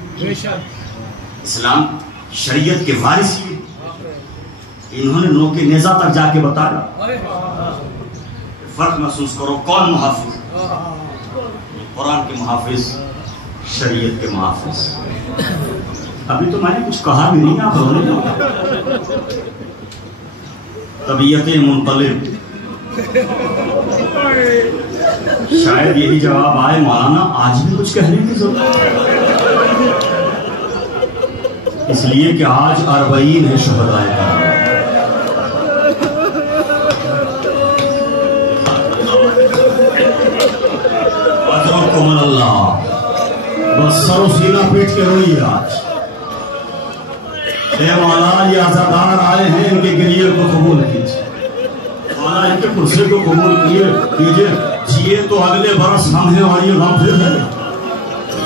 اسلام شریعت کے وارث یہ، انہوں نے نوکے نیزہ تک جا کے بتایا۔ فرق محسوس کرو، کون محافظ؟ قرآن کے محافظ، شریعت کے محافظ۔ ابھی تو میں نے کچھ کہا بھی نہیں، آپ رونے لگے۔ طبیعت منقلب، شاید یہی جواب آئے، مولانا آج بھی کچھ کہنے کی ضرورت ہے، اس لیے کہ آج 40 ہے شہدائے کرام۔ اجرکم اللہ، بس سر و سینہ پیٹ کے روئیے آج۔ اے مولا، یہ عزادار آئے ہیں، ان کے گریے کو قبول کیجئے، مولا ان کے پرسے کو قبول کیجئے۔ جیے تو اگلے برس ہم ہیں اور یہ غم پھر ہے،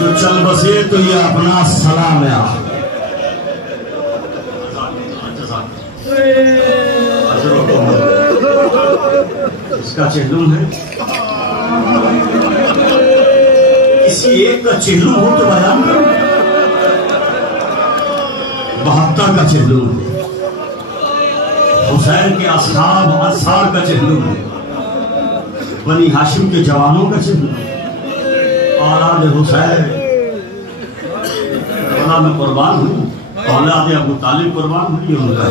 جو چل بسے تو یہ اپنا سلام ہے۔ اس کا چہلم ہے، کسی ایک کا چہلم ہو تو بیان کرو۔ 72 کا چہلم ہے، حسین کے اصحاب انصار کا چہلم ہے، بنی ہاشم کے جوانوں کا چہلم ہے، اولاد حسین، اللہ میں قربان ہوں۔ اولاد ابو طالب قربان ہوئی ان کا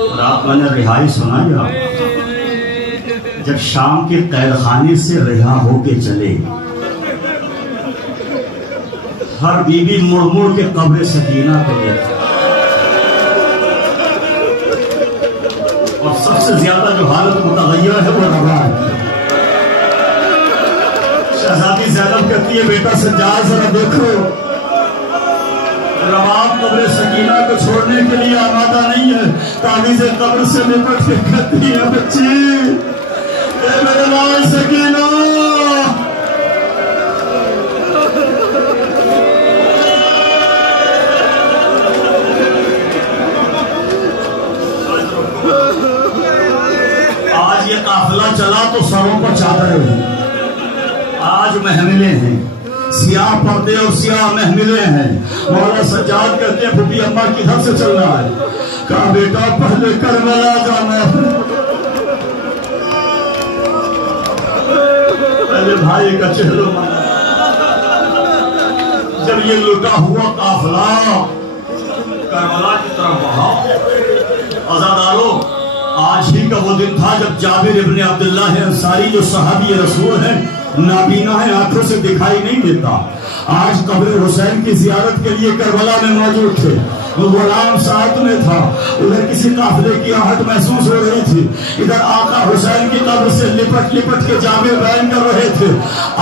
اور آپ میں نے رہائی سنا یا جب شام کے قید خانے سے رہا ہو کے چلے ہر بی بی مڑ مڑ کے قبر سکینہ کو دیکھا اور سب سے زیادہ جو حالت متغیر ہے وہ روا ہے. شہزادی زینب کہتی ہے بیٹا سجاد ذرا دیکھو رواب قبر سکینہ کو چھوڑنے کے لیے آمادہ نہیں ہے. تعویذ قبر سے لپٹ کے کہتی ہے بچی اے میرے لال سکینہ آج یہ قافلہ چلا تو سروں پر چادریں ہیں, آج محملیں ہیں, سیاہ پردے اور سیاہ محملیں ہیں. مولا سجاد کہتے ہیں پھوپھی اماں کدھر سے چل رہا ہے؟ کہا بیٹا پہلے کربلا جانا ہے, پہلے بھائی کا چہرہ مانا. جب یہ لٹا ہوا قافلہ کربلا کی طرف بڑھا, عزادارو آج ہی کا وہ دن تھا جب جابر ابن عبداللہ انصاری جو صحابی رسول ہیں, نابینا ہے, آنکھوں سے دکھائی نہیں دیتا, آج قبر حسین کی زیارت کے لیے کربلا میں موجود تھے. وہ غلام ساتھ میں تھا, ادھر کسی قافلے کی آہٹ محسوس ہو رہی تھی, ادھر آقا حسین کی قبر سے لپٹ لپٹ کے جامع بیان کر رہے تھے.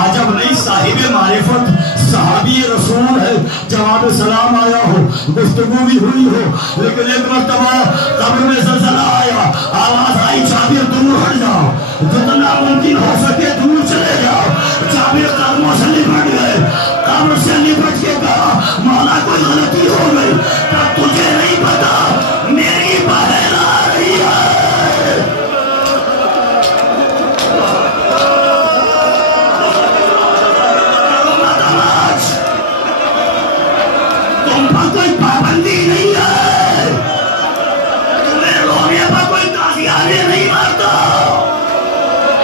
عجب نہیں صاحب معرفت صحابی رسول ہے, جواب سلام آیا ہو, گفتگو بھی ہوئی ہو, لیکن ایک مرتبہ قبر میں زلزلہ آیا, آواز آئی جابر دور ہٹ جاؤ, جتنا ممکن ہو سکے دور چلے جاؤ. جابر قدموں سے لپٹ گئے, قبر سے لپٹ کے کہا مولا کوئی غلطی ہو گئی, تجھے نہیں پتا میری بہن آ رہی ہے. تم پر کوئی پابندی نہیں ہے, تمہیں رونے پر کوئی تازیانے نہیں مارتا,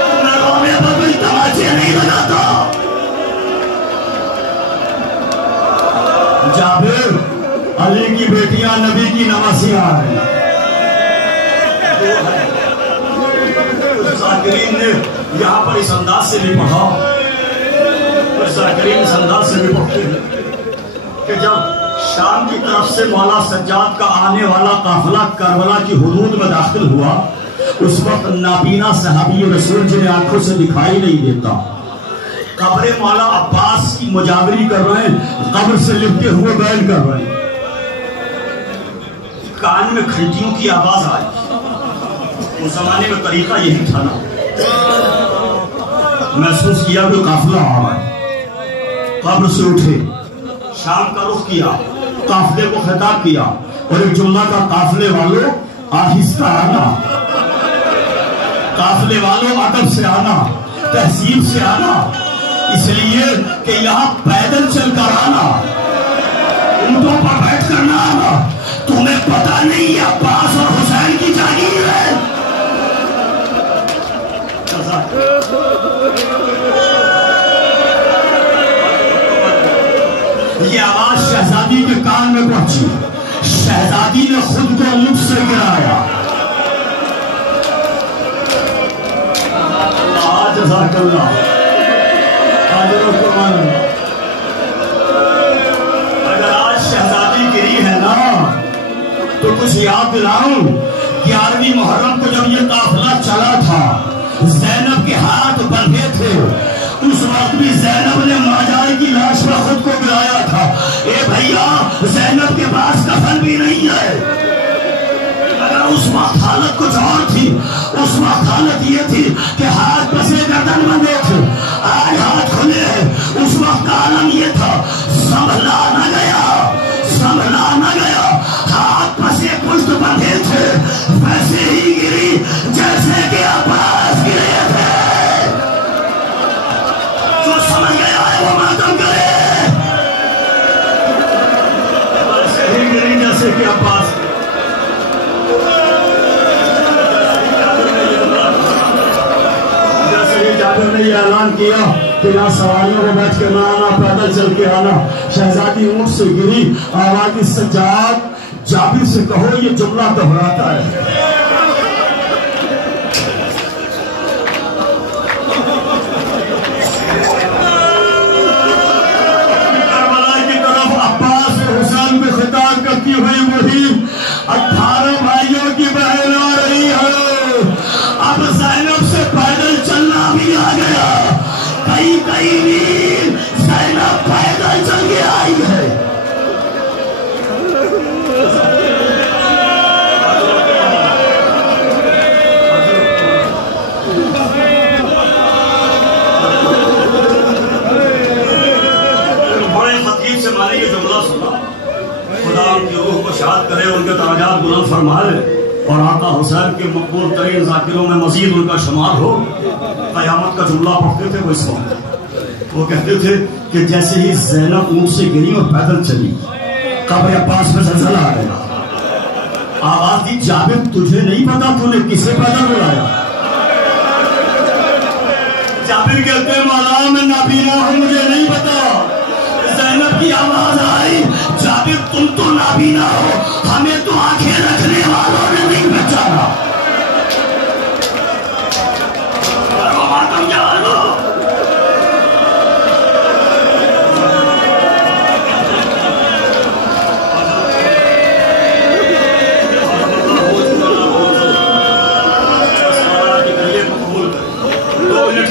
تمہیں رونے پر کوئی تماچے نہیں لگاتا. جابر علی کی بیٹیاں نبی کی نواسیاں ہیں. ذاکرین نے یہاں پر اس انداز سے بھی پڑھا, ذاکرین اس انداز سے بھی پڑھتے ہیں کہ جب شام کی طرف سے مولا سجاد کا آنے والا قافلہ کربلا کی حدود میں داخل ہوا, اس وقت نابینا صحابی رسول جنہیں آنکھوں سے دکھائی نہیں دیتا قبر مولا عباس کی مجاوری کر رہے ہیں, قبر سے لپٹے ہوئے بیان کر رہے ہیں. کان میں گھنٹیوں کی آواز آئی, اس زمانے میں طریقہ یہی تھا نا, محسوس کیا کہ قافلہ آ رہا ہے, قبر سے اٹھے, شام کا رخ کیا, قافلے کو خطاب کیا اور ایک جملہ کا قافلے والوں آہستہ آنا, قافلے والوں ادب سے آنا, تہذیب سے آنا, اس لیے کہ یہاں پیدل چل کر آنا, اونٹوں پر بیٹھ کر نہ آنا. تمہیں پتہ نہیں عباس اور حسین کی جاگیر ہے. یہ آواز شہزادی کے کان میں پہنچی, شہزادی نے خود کو لطف سے گرایا. جزاک اللہ, اگر آج شہزادی گری ہے نا تو کچھ یاد دلاؤں. 11ویں محرم کو جب یہ قافلہ چلا تھا, زینب کے ہاتھ بندھے تھے, اس وقت بھی زینب نے ماجائے کی لاش پر خود کو گرایا تھا. اے بھائیہ زینب کے پاس کفن بھی نہیں ہے. اگر اس وقت حالت کچھ اور تھی, اس وقت حالت یہ تھی کہ ہاتھ پسے گردن بندھے تھے, آج ہاتھ کھلے ہیں. اس وقت کا عالم یہ تھا, سنبھلا نہ گیا, سنبھلا نہ گیا, ہاتھ پسے پشت بندھے تھے, ویسے ہی گری جیسے کہ عباس گرے تھے. جو سمجھ گیا ہے وہ ماتم کرے, ویسے ہی گری جیسے کہ عباس. جابر نے یہ اعلان کیا کہ یہاں سواریوں میں بیٹھ کے نہ آنا, پیدل چل کے آنا. شہزادی اونٹ سے گری، آواز سجاد جابر سے کہو یہ جملہ دہراتا ہے۔ کربلا کی طرف عباس حسین کو خطاب کرتی ہوئی وہی 18 بھائیوں کی بہن آ رہی ہے۔ اب زینب سے پیدل چلنا بھی آ گیا، کئی میل زینب پیدل چل کے آئی ہے۔ بڑے خطیب سے میں نے یہ جملہ سنا، خدا ان کی روح کو شاد کرے، ان کے درجات بلند فرمائے، اور آقا حسین کے مقبول ترین ذاکروں میں مزید ان کا شمار ہو۔ قیامت کا جملہ پڑھتے تھے وہ اس وقت، وہ کہتے تھے کہ جیسے ہی زینب اونٹ سے گری اور پیدل چلی، قبر عباس میں زلزلہ آ گیا، آواز دی جابر تجھے نہیں پتا تو نے کسے پیدل بلایا؟ جابر کہتے ہیں مولا میں نابینا ہوں مجھے نہیں پتا۔ زینب کی آواز آئی جابر تم تو نابینا ہو، ہمیں تو آنکھیں رکھنے والوں نے نہیں پہچانا۔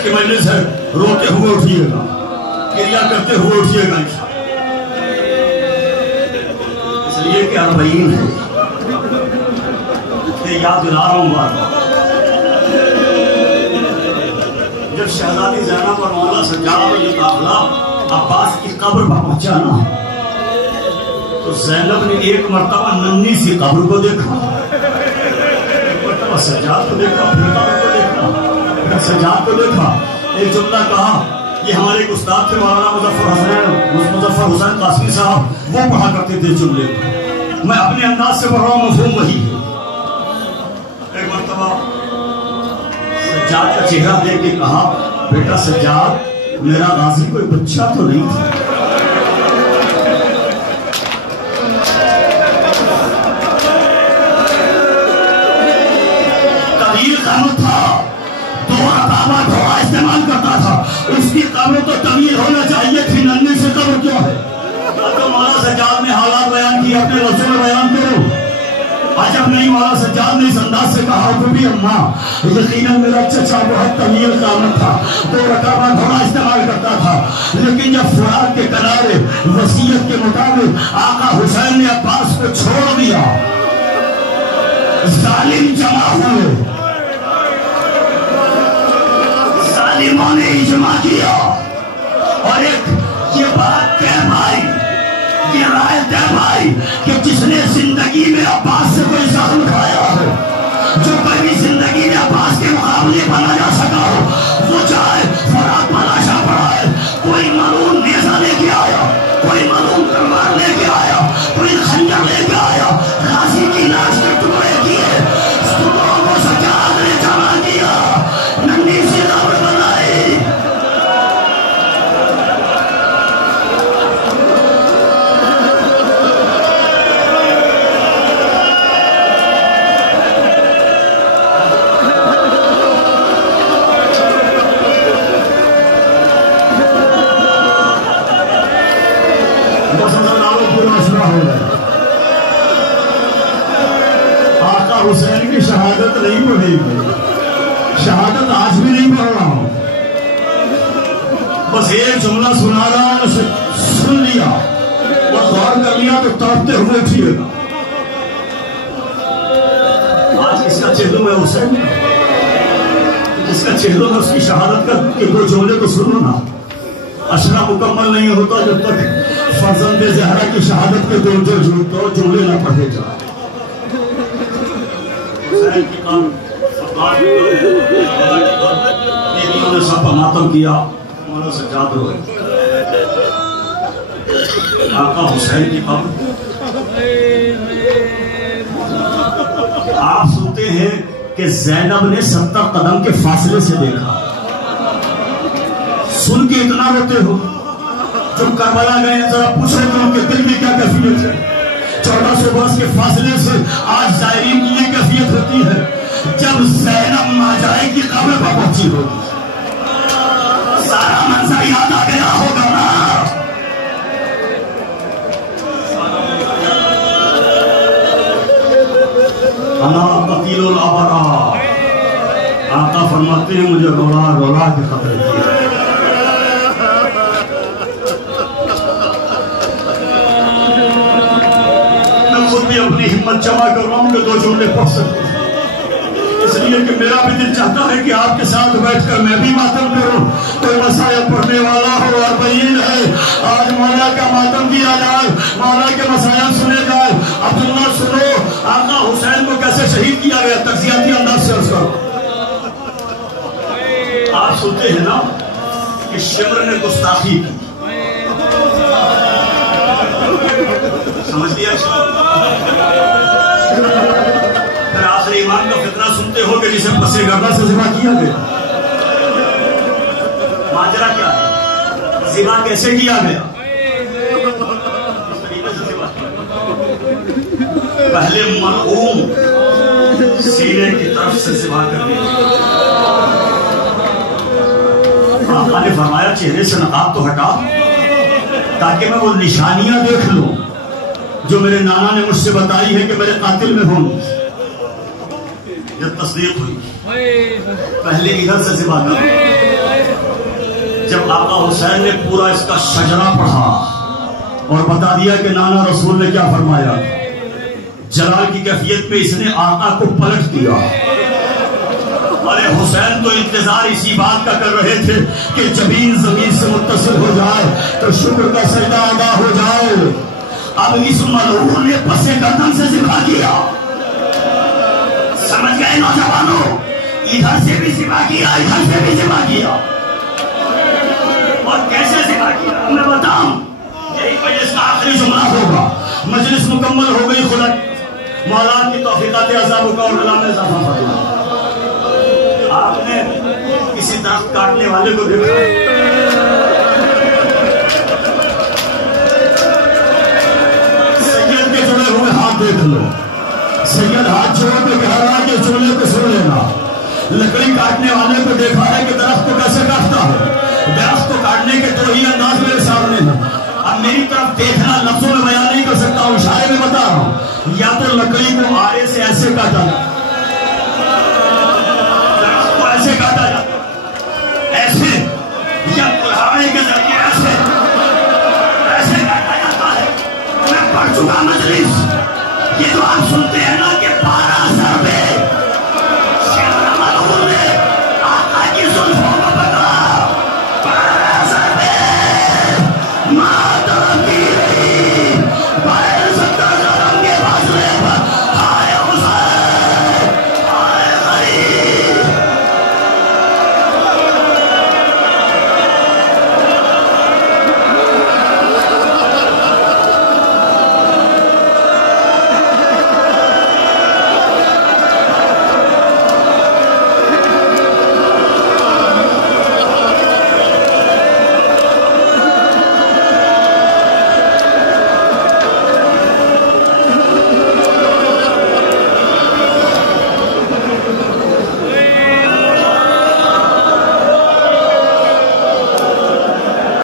کی مجلس ہے، روتے ہوئے اٹھیے گا، کریا کرتے ہوئے اٹھیے گا، اس لیے کہ 40 ہے کہ یاد دلا رہا ہوں بار بار۔ جب شہزادی زینب اور مولا سجاد اور یہ قافلہ عباس کی قبر پر پہنچا نا، تو زینب نے ایک مرتبہ ننھی سی قبر کو دیکھا، ایک مرتبہ سجاد کو دیکھا، پھر قبر کو دیکھا، سجاد کو دیکھا، ایک جملہ کہا، یہ ہمارے ایک استاد تھے مولانا مظفر حسین قاسمی صاحب، وہ پڑھا کرتے تھے جملے کو، میں اپنے انداز سے پڑھ رہا ہوں، مفہوم وہی ہے۔ ایک مرتبہ سجاد کا چہرہ دیکھ کے کہا، بیٹا سجاد میرا غازی کوئی بچہ تو نہیں تھا۔ طویل قامت تھا، گھوڑا استعمال کرتا تھا، اس کی قبر تو طویل ہونا چاہیے تھی، ننھی سے قبر کیوں ہے؟ تو مولا سجاد نے حالات بیان کی، اپنے لفظوں میں بیان کرو۔ عجب نہیں، مولا سجاد نے اس انداز سے کہا، بھی اماں یقیناً میرا چچا بہت طویل قامت تھا، 2 رکابہ گھوڑا استعمال کرتا تھا، لیکن جب فرات کے کنارے وصیت کے مطابق آقا حسین نے عباس کو چھوڑ دیا، ظالم جمع ہوئے، ظالموں نے اجماع کیا، اور ایک یہ بات طے بھائی، یہ رائے طے بھائی کہ جس نے زندگی میں عباس سے کوئی زخم کھایا ہو، جو کبھی زندگی میں عباس کے مقابلے بنا جا سکا ہو، وہ چاہے فرات پر لاشا پڑا ہے، کوئی ملعون نیزہ لے کے آیا، کوئی ملعون تلوار لے کے آیا، کوئی خنجر لے کے آیا، غازی کی لاش کے ٹکڑے کیے، ٹکڑوں کو سجاد نے جمع کیا، ننھی سی قبر بنائی۔ آقا حسین کی شہادت نہیں پڑھے گی، شہادت آج بھی نہیں پڑھ رہا ہوں، بس ایک جملہ سنا رہا ہوں، اسے سن لیا اور غور کر لیا تو تڑپتے ہوئے اٹھیے گا۔ آج اس کا چہروں میں حسین، اس کا چہروں میں اس کی شہادت کا کہ 2 جملے تو سنو نا، اشرا مکمل نہیں ہوتا جب تک فرزند زہرا کی شہادت کے 2 جملے نہ پڑھے جائیں۔ حسین کی قوم بیویوں نے سب ماتم کیا، مولا سجاد ہوئے، آقا حسین کی قوم۔ آپ سنتے ہیں کہ زینب نے 70 قدم کے فاصلے سے دیکھا، سن کے اتنا روتے ہو؟ جو کربلا گئے ہیں ذرا پوچھو کہ ان کے دل کی کیا کیفیت ہے. 1400 برس کے فاصلے سے آج زائرین کی یہ کیفیت ہوتی ہے جب زینب ماجائے کی قبر پر پہنچی ہوگی. سارا منظر یاد آ گیا ہوگا نا. انا قتیل الابرار، آقا فرماتے ہیں مجھے رولا رولا کے خطرے کیا. میں خود بھی اپنی ہمت جمع کر رہا ہوں کہ 2 جملے پڑھ سکوں، اس لیے کہ میرا بھی دل چاہتا ہے کہ آپ کے ساتھ بیٹھ کر میں بھی ماتم کروں. کوئی مسائل پڑھنے والا ہو اور بین ہے آج مولا کا ماتم کیا جائے، مولا کے مسائل سنے جائے. عبداللہ سنو آقا حسین کو کیسے شہید کیا گیا، تجزیاتی انداز سے عرض کرو. آپ سنتے ہیں نا کہ شمر نے گستاخی کی، سمجھ لیا. پھر آخر ایمان کا فتنہ سنتے ہو کہ جسے پسے گردہ سے ذبح کیا گیا. ماجرا کیا ہے، ذبح کیسے کیا گیا؟ پہلے مرحوم سینے کی طرف سے ذبح کر دیا. آقا نے فرمایا چہرے سے نقاب تو ہٹا تاکہ میں وہ نشانیاں دیکھ لوں جو میرے نانا نے مجھ سے بتائی ہے کہ میرے قاتل میں ہوں. جب تصدیق ہوئی پہلے ادھر سے ذبح کر. جب آقا حسین نے پورا اس کا شجرہ پڑھا اور بتا دیا کہ نانا رسول نے کیا فرمایا، جلال کی کیفیت میں اس نے آقا کو پلٹ دیا. ارے حسین تو انتظار اسی بات کا کر رہے تھے کہ جبین زمین سے متصل ہو جائے تو شکر کا سجدہ ادا ہو جائے. اب اس ملعون نے پسے گردن سے ذبح کیا. سمجھ گئے نوجوانوں، ادھر سے بھی ذبح کیا ادھر سے بھی ذبح کیا. اور کیسے ذبح کیا میں بتاؤں، یہی مجلس کا آخری جملہ ہوگا. مجلس مکمل ہو گئی. خدا مولا کی توفیقات عذاب کا اور اللہ میں اضافہ فرمائے. آپ نے کسی درخت کاٹنے والے کو دیکھا، سید کے جڑے ہوئے ہاتھ دیکھ لو. سید ہاتھ چھوڑ کے کہہ رہا کہ چولہے کو سن لینا. لکڑی کاٹنے والے کو دیکھا ہے کہ درخت کو کیسے کاٹتا ہے. درخت کو کاٹنے کے 2 ہی انداز میرے سامنے ہیں. اب میری طرف دیکھنا لفظوں میں بیان نہیں کر سکتا ہوں، اشارے میں بتا رہا ہوں. یا تو لکڑی کو آرے سے ایسے کاٹا